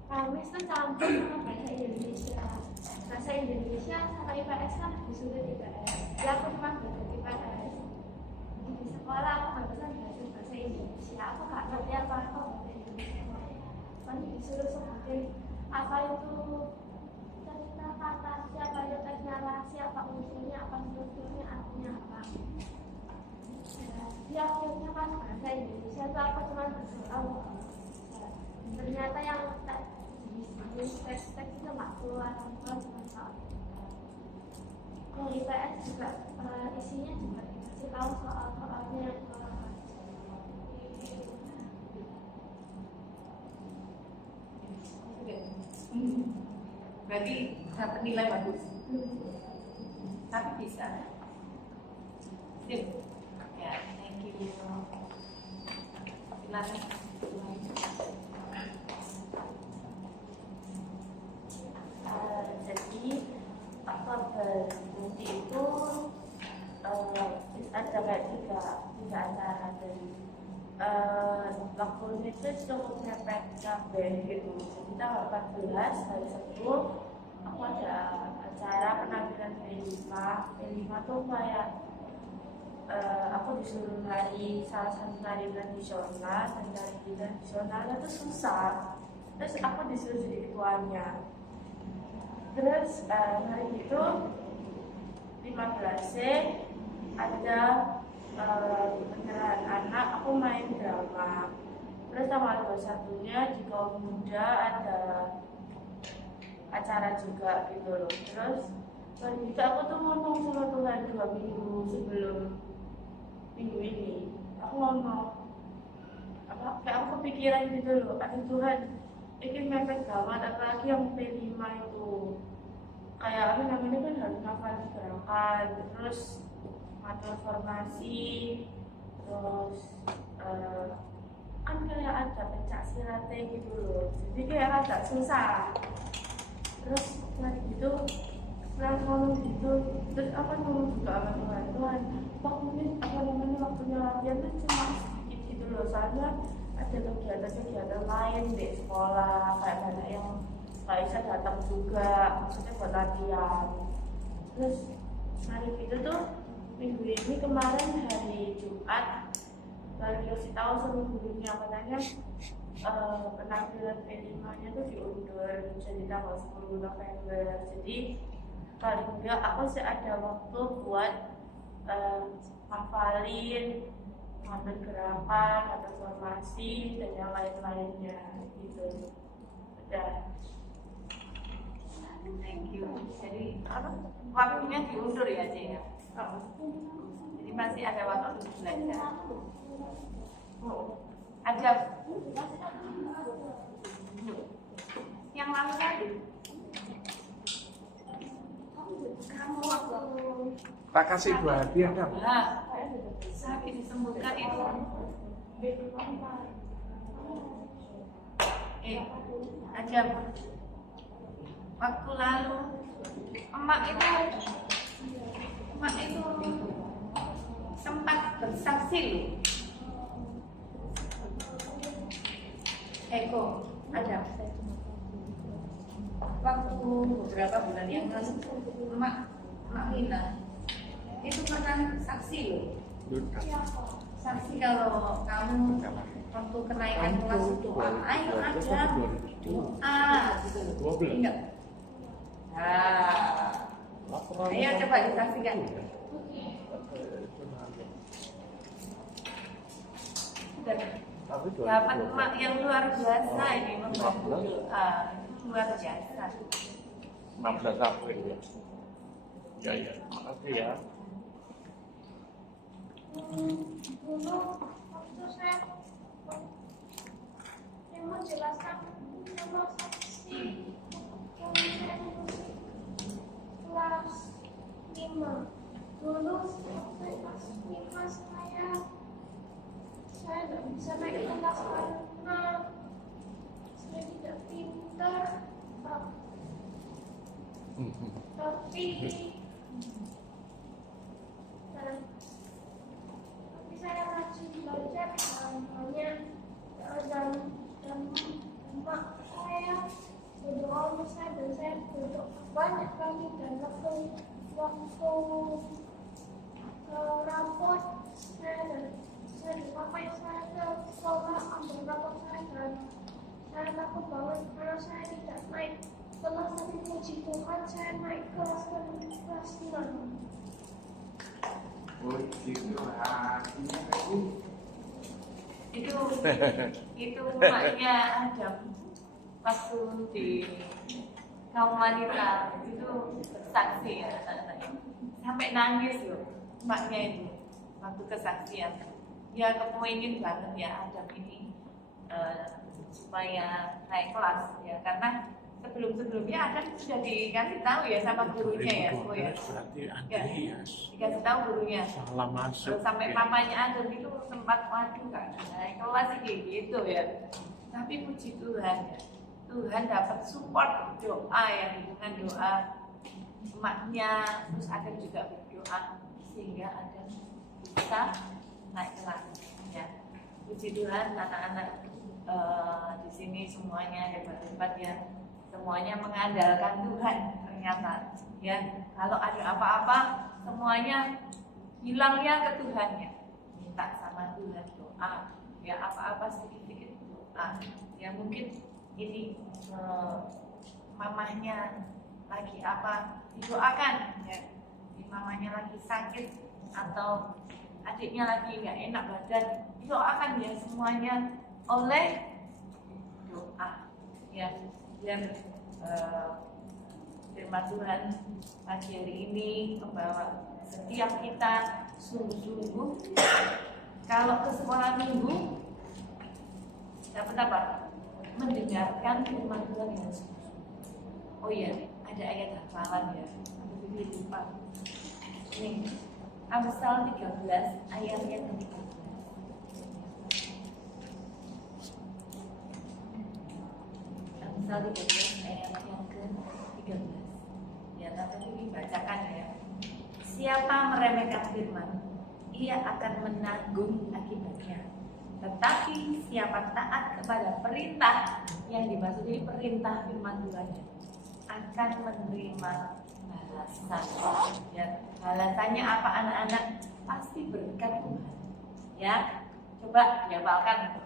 Kamis tuh campur sama bahasa Indonesia. Bahasa Indonesia sama IPS kan disuruh IPS. Ya aku cuma belajar IPS. Di sekolah aku barusan belajar bahasa Indonesia. Aku nggak ngerti apa-apa bahasa Indonesia. Soalnya disuruh sebutin apa itu cerita kata, siapa itu narasi, apa unsurnya, apa strukturnya, artinya apa. Ya akhirnya kan bahasa Indonesia itu aku cuma berdoa. Ternyata yang di teks itu nggak keluar, cuma soal. Yang IPS juga isinya juga dikasih tahu soal-soalnya yang Berarti dapat nilai bagus. Tapi bisa. Sip. Ya, thank you. Silakan. Jadi apa berfungsi itu ada kayak tiga acara dari waktu itu cukup mepet kabeh gitu. Jadi tanggal 14 hari Sabtu aku ada acara penampilan P5 tuh kayak aku disuruh nari salah satu tari tradisional, dan tari tradisionalnya tuh susah. Terus aku disuruh jadi ketuanya. Terus hari itu 15 ada penyerahan anak, aku main drama. Terus tanggal 21-nya di kaum muda ada acara juga gitu loh. Terus hari itu aku tuh ngomong sama Tuhan 2 minggu sebelum minggu ini. Aku ngomong kayak aku kepikiran gitu loh, aduh Tuhan, ini mepet banget, apalagi yang P5 itu kayak apa namanya kan harus ngafal gerakan, terus ngatur formasi, terus kan kayak ada pencak silatnya gitu loh, jadi kayak agak susah. Terus lagi gitu setelah ngomong gitu, terus apa ngomong juga sama Tuhan, mungkin apa namanya waktunya latihan tuh cuma sedikit gitu loh, soalnya ada kegiatan-kegiatan lain di sekolah, kayak banyak yang nggak bisa datang juga, maksudnya buat latihan. Terus hari itu tuh minggu ini kemarin hari Jumat baru dikasih tahu sama gurunya katanya penampilan P5-nya tuh diundur jadi tanggal 10 November. Jadi paling enggak aku sih ada waktu buat hafalin, ngatur gerakan, ngatur formasi, dan yang lain-lainnya gitu. Udah. Thank you. Jadi waktunya diundur ya, Cik ya? Jadi masih ada waktu untuk belajar. Ada yang lalu tadi. Kamu waktu Tak kasih 2 hadiah dong. sakit disembuhkan itu. Ada waktu lalu emak itu sempat bersaksi loh. Eko ada waktu beberapa bulan yang lalu emak Hina itu pernah saksi loh. Saksi kalau kamu waktu kenaikan kelas doa, ayo ada doa gitu loh. Ingat? Nah, ayo coba disaksikan. Dapat emak yang luar biasa ini membantu doa, luar biasa. 16 April ya. Ya, makasih ya. Dulu waktu saya mau jelaskan nama saksi kelas 5. Dulu waktu kelas 5 saya tidak bisa naik kelas karena saya tidak pintar, tapi saya rajin belajar hanya dan emak saya berdoa untuk saya dan saya berdoa banyak kali, dan waktu rapot saya dipakai saya ke sekolah ambil rapot saya, dan saya takut banget karena saya tidak naik kelas, tapi puji Tuhan saya naik kelas 6. Itu emaknya Adam waktu di kaum wanita itu bersaksi ya anak-anaknya sampai nangis loh emaknya itu waktu kesaksian. Ya kepengen banget ya Adam ini supaya naik kelas ya, karena sebelumnya Adam sudah dikasih tahu ya sama gurunya ya, Berarti Andreas. dikasih tahu gurunya. Salah masuk. Sampai papanya Adam itu sempat waduh kan naik kelas gitu ya. Tapi puji Tuhan ya, Tuhan dapat support doa ya, hubungan doa emaknya, terus Adam juga berdoa sehingga Adam bisa naik kelas ya. puji Tuhan anak-anak di sini semuanya hebat-hebat ya, semuanya mengandalkan Tuhan ternyata ya. Kalau ada apa-apa semuanya hilangnya ke Tuhan ya, minta sama Tuhan, doa ya, apa-apa sedikit-sedikit doa ya. Mungkin ini mamahnya lagi apa, didoakan ya. Mamanya lagi sakit atau adiknya lagi nggak enak badan, didoakan ya semuanya oleh doa ya. Dan firman Tuhan pagi hari ini membawa setiap kita sungguh-sungguh kalau ke sekolah minggu dapat apa? Mendengarkan firman Tuhan yang sungguh-sungguh. Oh iya, ada ayat hafalan ya, aku lupa. Ini Amsal 13 ayatnya ke-13. Amsal 13 ayat yang ke-13. Ya, tadi dibacakan ya. Siapa meremehkan firman, ia akan menanggung akibatnya. Tetapi siapa taat kepada perintah, yang dimaksud ini perintah firman Tuhan, akan menerima balasan. Ya, balasannya apa anak-anak? Pasti berkat Tuhan. Ya, coba dihafalkan.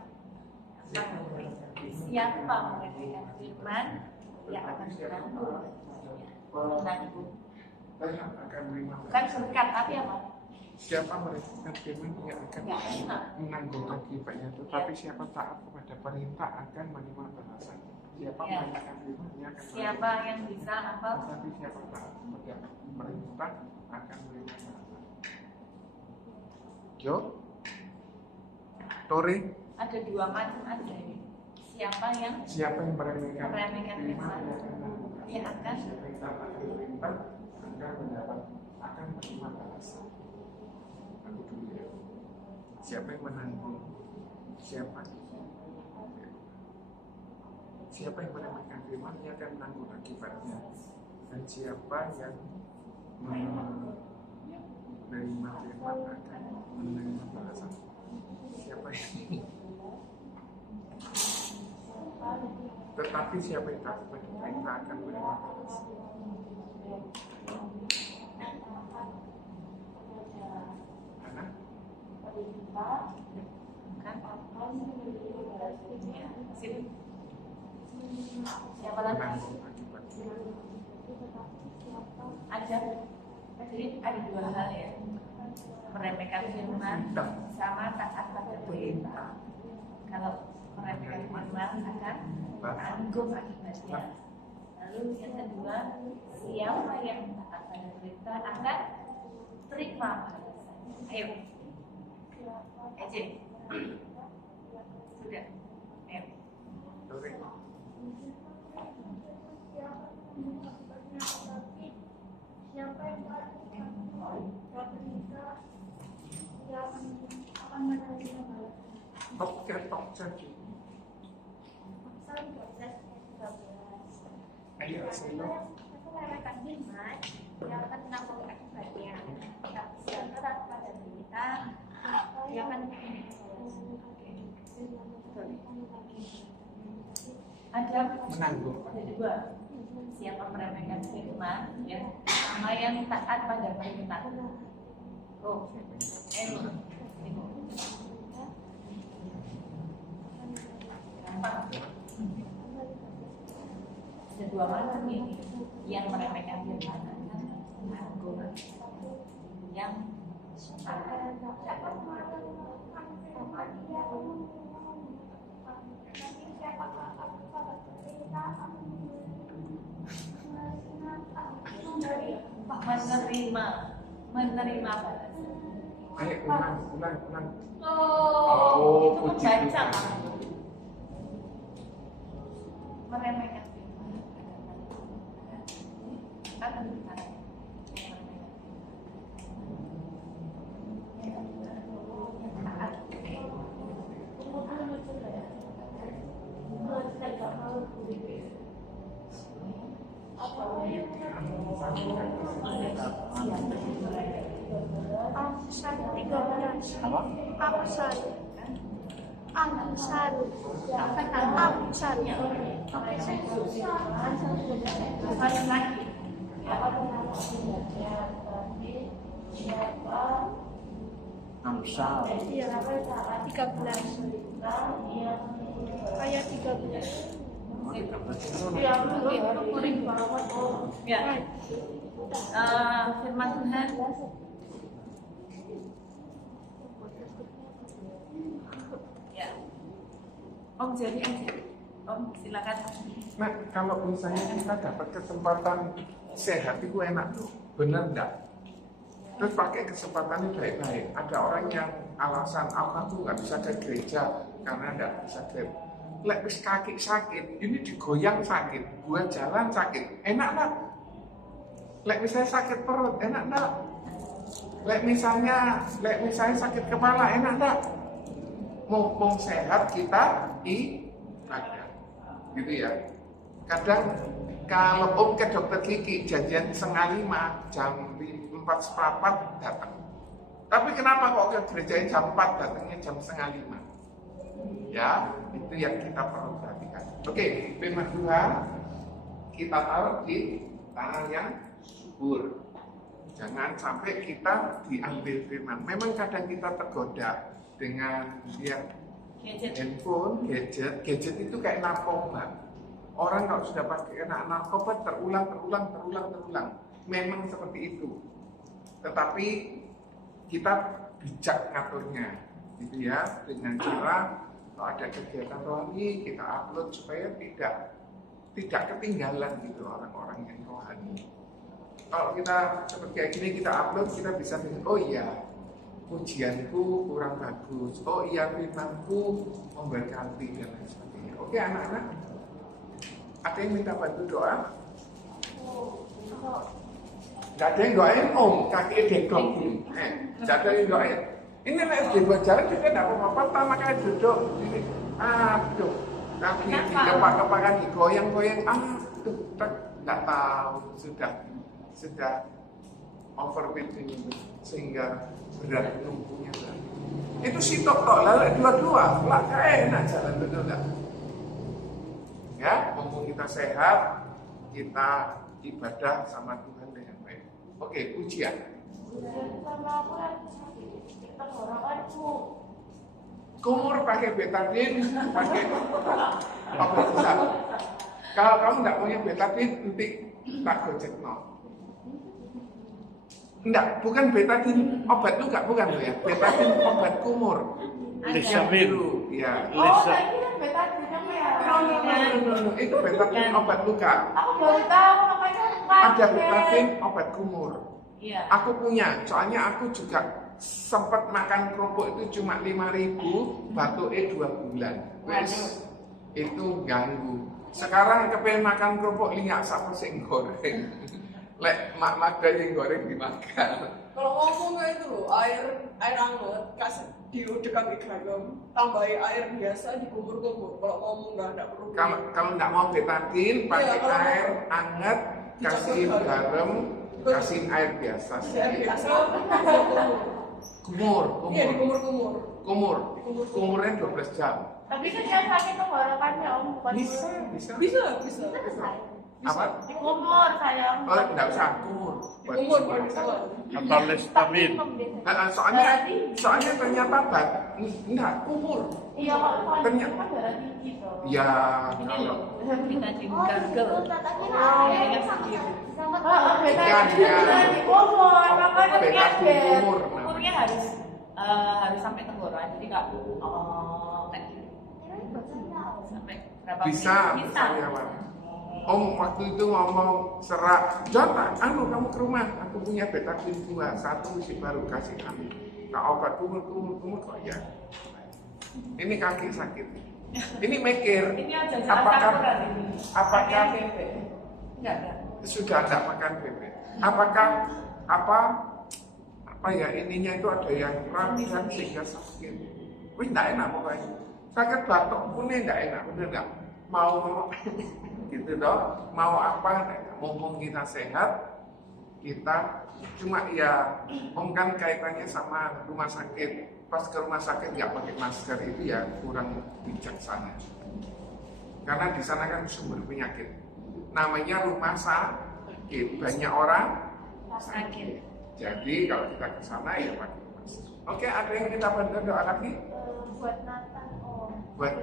Siapa meremehkan firman, ia akan menanggung. Menanggung. Bukan berkat, tapi apa? Siapa meremehkan firman ia akan menanggung akibatnya, tetapi siapa taat kepada perintah akan menerima balasan. Siapa meremehkan firman ia akan Siapa yang bisa apa? tetapi siapa taat kepada perintah akan menerima balasan. Yo, Tori, Ada dua macam aja ini. Siapa yang meremehkan meremehkan firman, ia ia akan siapa yang taat kepada perintah akan menerima balasan. Aku dulu ya. Siapa yang menanggung? Siapa yang meremehkan firman ia akan menanggung akibatnya. Dan siapa yang menerima firman akan menerima balasan. Siapa yang tetapi siapa yang taat kepada perintah akan menerima balasan. Anak? ya, sip. Siapa lagi? Menanggung akibatnya. Ada. Jadi ada dua hal ya. Meremehkan firman sama taat pada perintah. Kalau meremehkan firman akan tanggung akibatnya. Lalu yang kedua, siapa yang taat pada perintah akan terima balasan. Ayo, Ece. Sudah. Ayo. Tori. Siapa yang taat kepada perintah, ia akan menerima balasan. Tok jadi. Amsal 13 Ayo, selo. meremehkan firman, ia akan menanggung akibatnya. Tapi siapa taat pada perintah, ia akan menerima balasan. Ada Menanggung. ada dua. Siapa meremehkan firman ya, sama yang taat pada perintah. Oh, ini. Gampang. Ada dua macam ini. Yang meremehkan firman tanggung. Yang menerima balasan. Ayo ulang. Oh, itu puji membaca. Tuhan. Meremehkan firman akan berkata. Amsal 13. Apa? Amsal. Amsan. Amsan. Oke, saya susah. Paling lagi. Apa nama obatnya? Berarti siapa? Amsal. Iya, 13. Kayak 13. Ya, firman Tuhan. Ya. Om jadi Om silakan. Nah, kalau misalnya kita dapat kesempatan sehat itu enak loh, bener enggak? Terus pakai kesempatannya baik-baik. Ada orang yang alasan, aku nggak bisa ke gereja karena nggak bisa ke. Lek wis kaki sakit, ini digoyang sakit, gua jalan sakit, enak enggak? Lek misalnya sakit perut, enak enggak? Lek misalnya sakit kepala, enak enggak? Mumpung sehat kita ibadah, gitu ya. Kadang kalau Om ke dokter gigi janjian 4:30, jam 4:15 datang. Tapi kenapa kok ke gereja jam 4 datangnya jam 4:30? Ya, itu yang kita perlu perhatikan. Oke, firman Tuhan kita taruh di tanah yang subur. Jangan sampai kita diambil firman. Memang kadang kita tergoda dengan lihat handphone, gadget itu kayak narkoba. Orang kalau sudah pakai kena narkoba terulang. Memang seperti itu. Tetapi kita bijak ngaturnya, gitu ya, dengan cara kalau ada kegiatan rohani kita upload supaya tidak ketinggalan gitu orang-orang yang rohani. Kalau kita seperti kayak gini kita upload, kita bisa bilang, oh iya pujianku kurang bagus, oh iya firmanku memberkati dan lain sebagainya. Oke anak-anak, ada yang minta bantu doa? Gak ada yang doain Om, kaki degok gini. Gak ada yang doain. Ini nek dibuat jalan juga tidak apa-apa, makanya duduk ini. Aduh, kaki dikepak-kepakan, digoyang-goyang. Aduh, nggak tahu sudah overweight ini sehingga berat lumpuhnya berat. Itu sitok tok lalu dua-dua, lah enak jalan betul nggak? Ya, mumpung kita sehat, kita ibadah sama Tuhan dengan baik. Oke, ujian. Sama aku lagi sakit tenggorokanku. Kumur pakai betadine, pakai obat bisa. Kalau kamu nggak punya betadine, nanti tak gojek no. Enggak, bukan betadine obat lu nggak bukan ya. Betadine obat kumur. Lisamin. Ya. Oh, ini kan betadine apa ya? No. Itu betadine obat luka. Aku baru tahu namanya. Ada betadine obat kumur. Iya. Aku punya, soalnya aku juga sempat makan kerupuk itu cuma 5.000, batuknya 2 bulan. Wes, itu ganggu. Sekarang kepengen makan kerupuk lihat siapa sing goreng. Lek mak Magda yang goreng dimakan. Kalau ngomong kayak itu loh, air hangat kasih diudek kaki garam, tambahin air biasa dikubur-kubur. Kalau ngomong nggak perlu. Kalau nggak mau betadine, pakai air hangat, kasih garam, kasih air biasa. Kumur. Iya, dikumur-kumur. Kumurnya 12 jam. Tapi kan yang sakit tenggorokannya Om, bukan Bisa. Apa? dikumur sayang. Oh, enggak usah kumur. Dikumur baru bisa. Atau listamin. Soalnya ternyata enggak kumur. Iya, kalau soalnya Ternyata- kan darah tinggi tuh. Ya, Ini kalau betadine Oh, gargle. gitu. Katanya Kayaknya sama segitu. sama Betadine juga dikumur, makanya betadine diabetes. kumur. Umurnya harus sampai tenggorokan, jadi nggak kayak gitu. Sampai berapa Bisa, menit? misalnya Pak. Om waktu itu ngomong serak, Jota, kamu ke rumah, aku punya betadine 2, 1 isi baru kasih kami. Nah obat kumur kok ya. Ini kaki sakit. Ini mikir, Ini aja apakah Enggak. sudah ada makan bebek? Apakah apa ya ininya itu ada yang rapian sehingga sakit? Wih, enggak enak pokoknya. Sakit batuk pun enggak enak, bener enggak? Mau gitu dong, mau apa? Mumpung kita sehat, kita cuma ya, kan kaitannya sama rumah sakit pas ke rumah sakit nggak pakai masker itu ya kurang bijaksana. Karena di sana kan sumber penyakit. Namanya rumah sakit, banyak orang sakit. Jadi kalau kita ke sana ya pakai masker. Oke, ada yang kita bantu doa lagi? Buat Nathan, Buat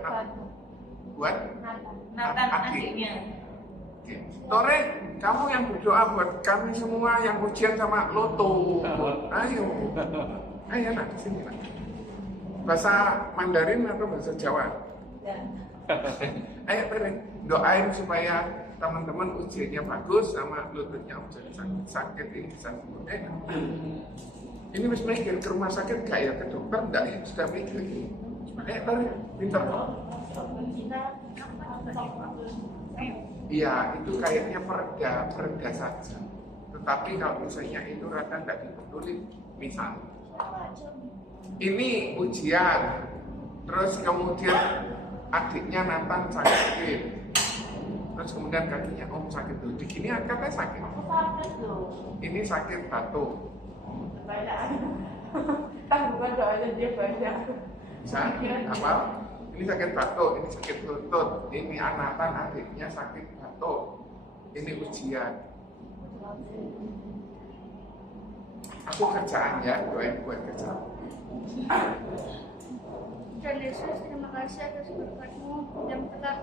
buat Nathan adiknya. Oke. Tore, kamu yang berdoa buat kami semua yang ujian sama loto. Ayo. Ayo nak, sini nak. Bahasa Mandarin atau bahasa Jawa? Ayo Tore, doain supaya teman-teman ujiannya bagus sama lututnya jadi sakit ini bisa sembuh. Ini mesti mikir ke rumah sakit gak ya, ke dokter enggak ya, sudah mikir ini. Tore, pintar. Iya, itu kayaknya pereda saja. Tetapi kalau misalnya itu rada tidak dibetulin, misal ini ujian, terus kemudian adiknya Nathan sakit, terus kemudian kakinya om sakit tuh, di sini katanya sakit. Ini sakit batuk. Kan bukan doanya dia banyak. Sakit apa? Ini sakit batuk, ini sakit lutut, ini Nathan adiknya sakit batuk, ini ujian. Aku kerjaan ya, doain buat kerjaan. Dan Yesus, terima kasih atas berkat-Mu yang telah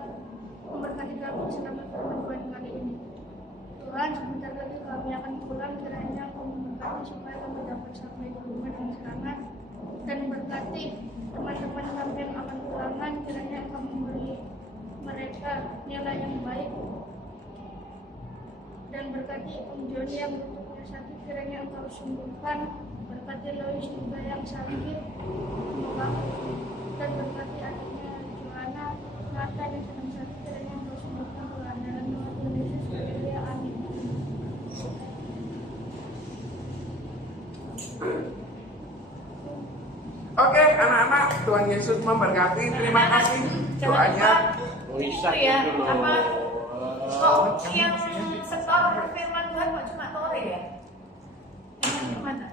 memberkati kami selama firman Tuhan kali ini. Tuhan, sebentar lagi kami akan pulang, kiranya Kau memberkati supaya kami dapat sampai di rumah dengan selamat, dan berkati teman-teman kami yang akan pulangan, kiranya Engkau memberi mereka nilai yang baik, dan berkati Om Joni yang lututnya sakit, kiranya Engkau sembuhkan, berkati Lois juga yang sakit, semoga, dan berkati adiknya Joanna, Nata yang sedang sakit, kiranya Engkau sembuhkan Tuhan, dalam nama Tuhan Yesus, ya amin. Oke, anak-anak, Tuhan Yesus memberkati. Terima kasih doanya. Itu ya, apa? Kok yang setor firman Tuhan kok cuma Tore ya? Yang mana?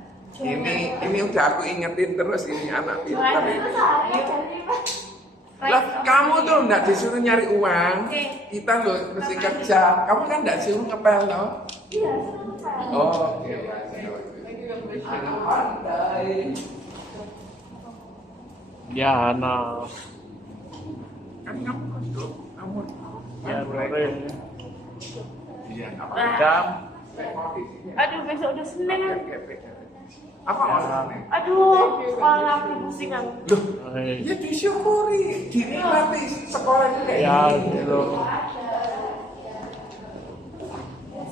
Ini udah aku ingetin terus ini anak pintar ini. Right. Lah, kamu tuh enggak disuruh nyari uang. Oke. Kita loh mesti kerja. Kamu kan enggak disuruh ngepel loh. Iya, senang. Oh, oke. Anak pandai. Ya, anak. Kan kamu kostum, kamu. Ya, boleh. Iya, apa? Jam. Aduh, besok udah Senin. Apa masalahnya? Aduh, kepala aku pusingan. Loh, ya disyukuri, dinikmati sekolah ini kayak Ya, gini. belum.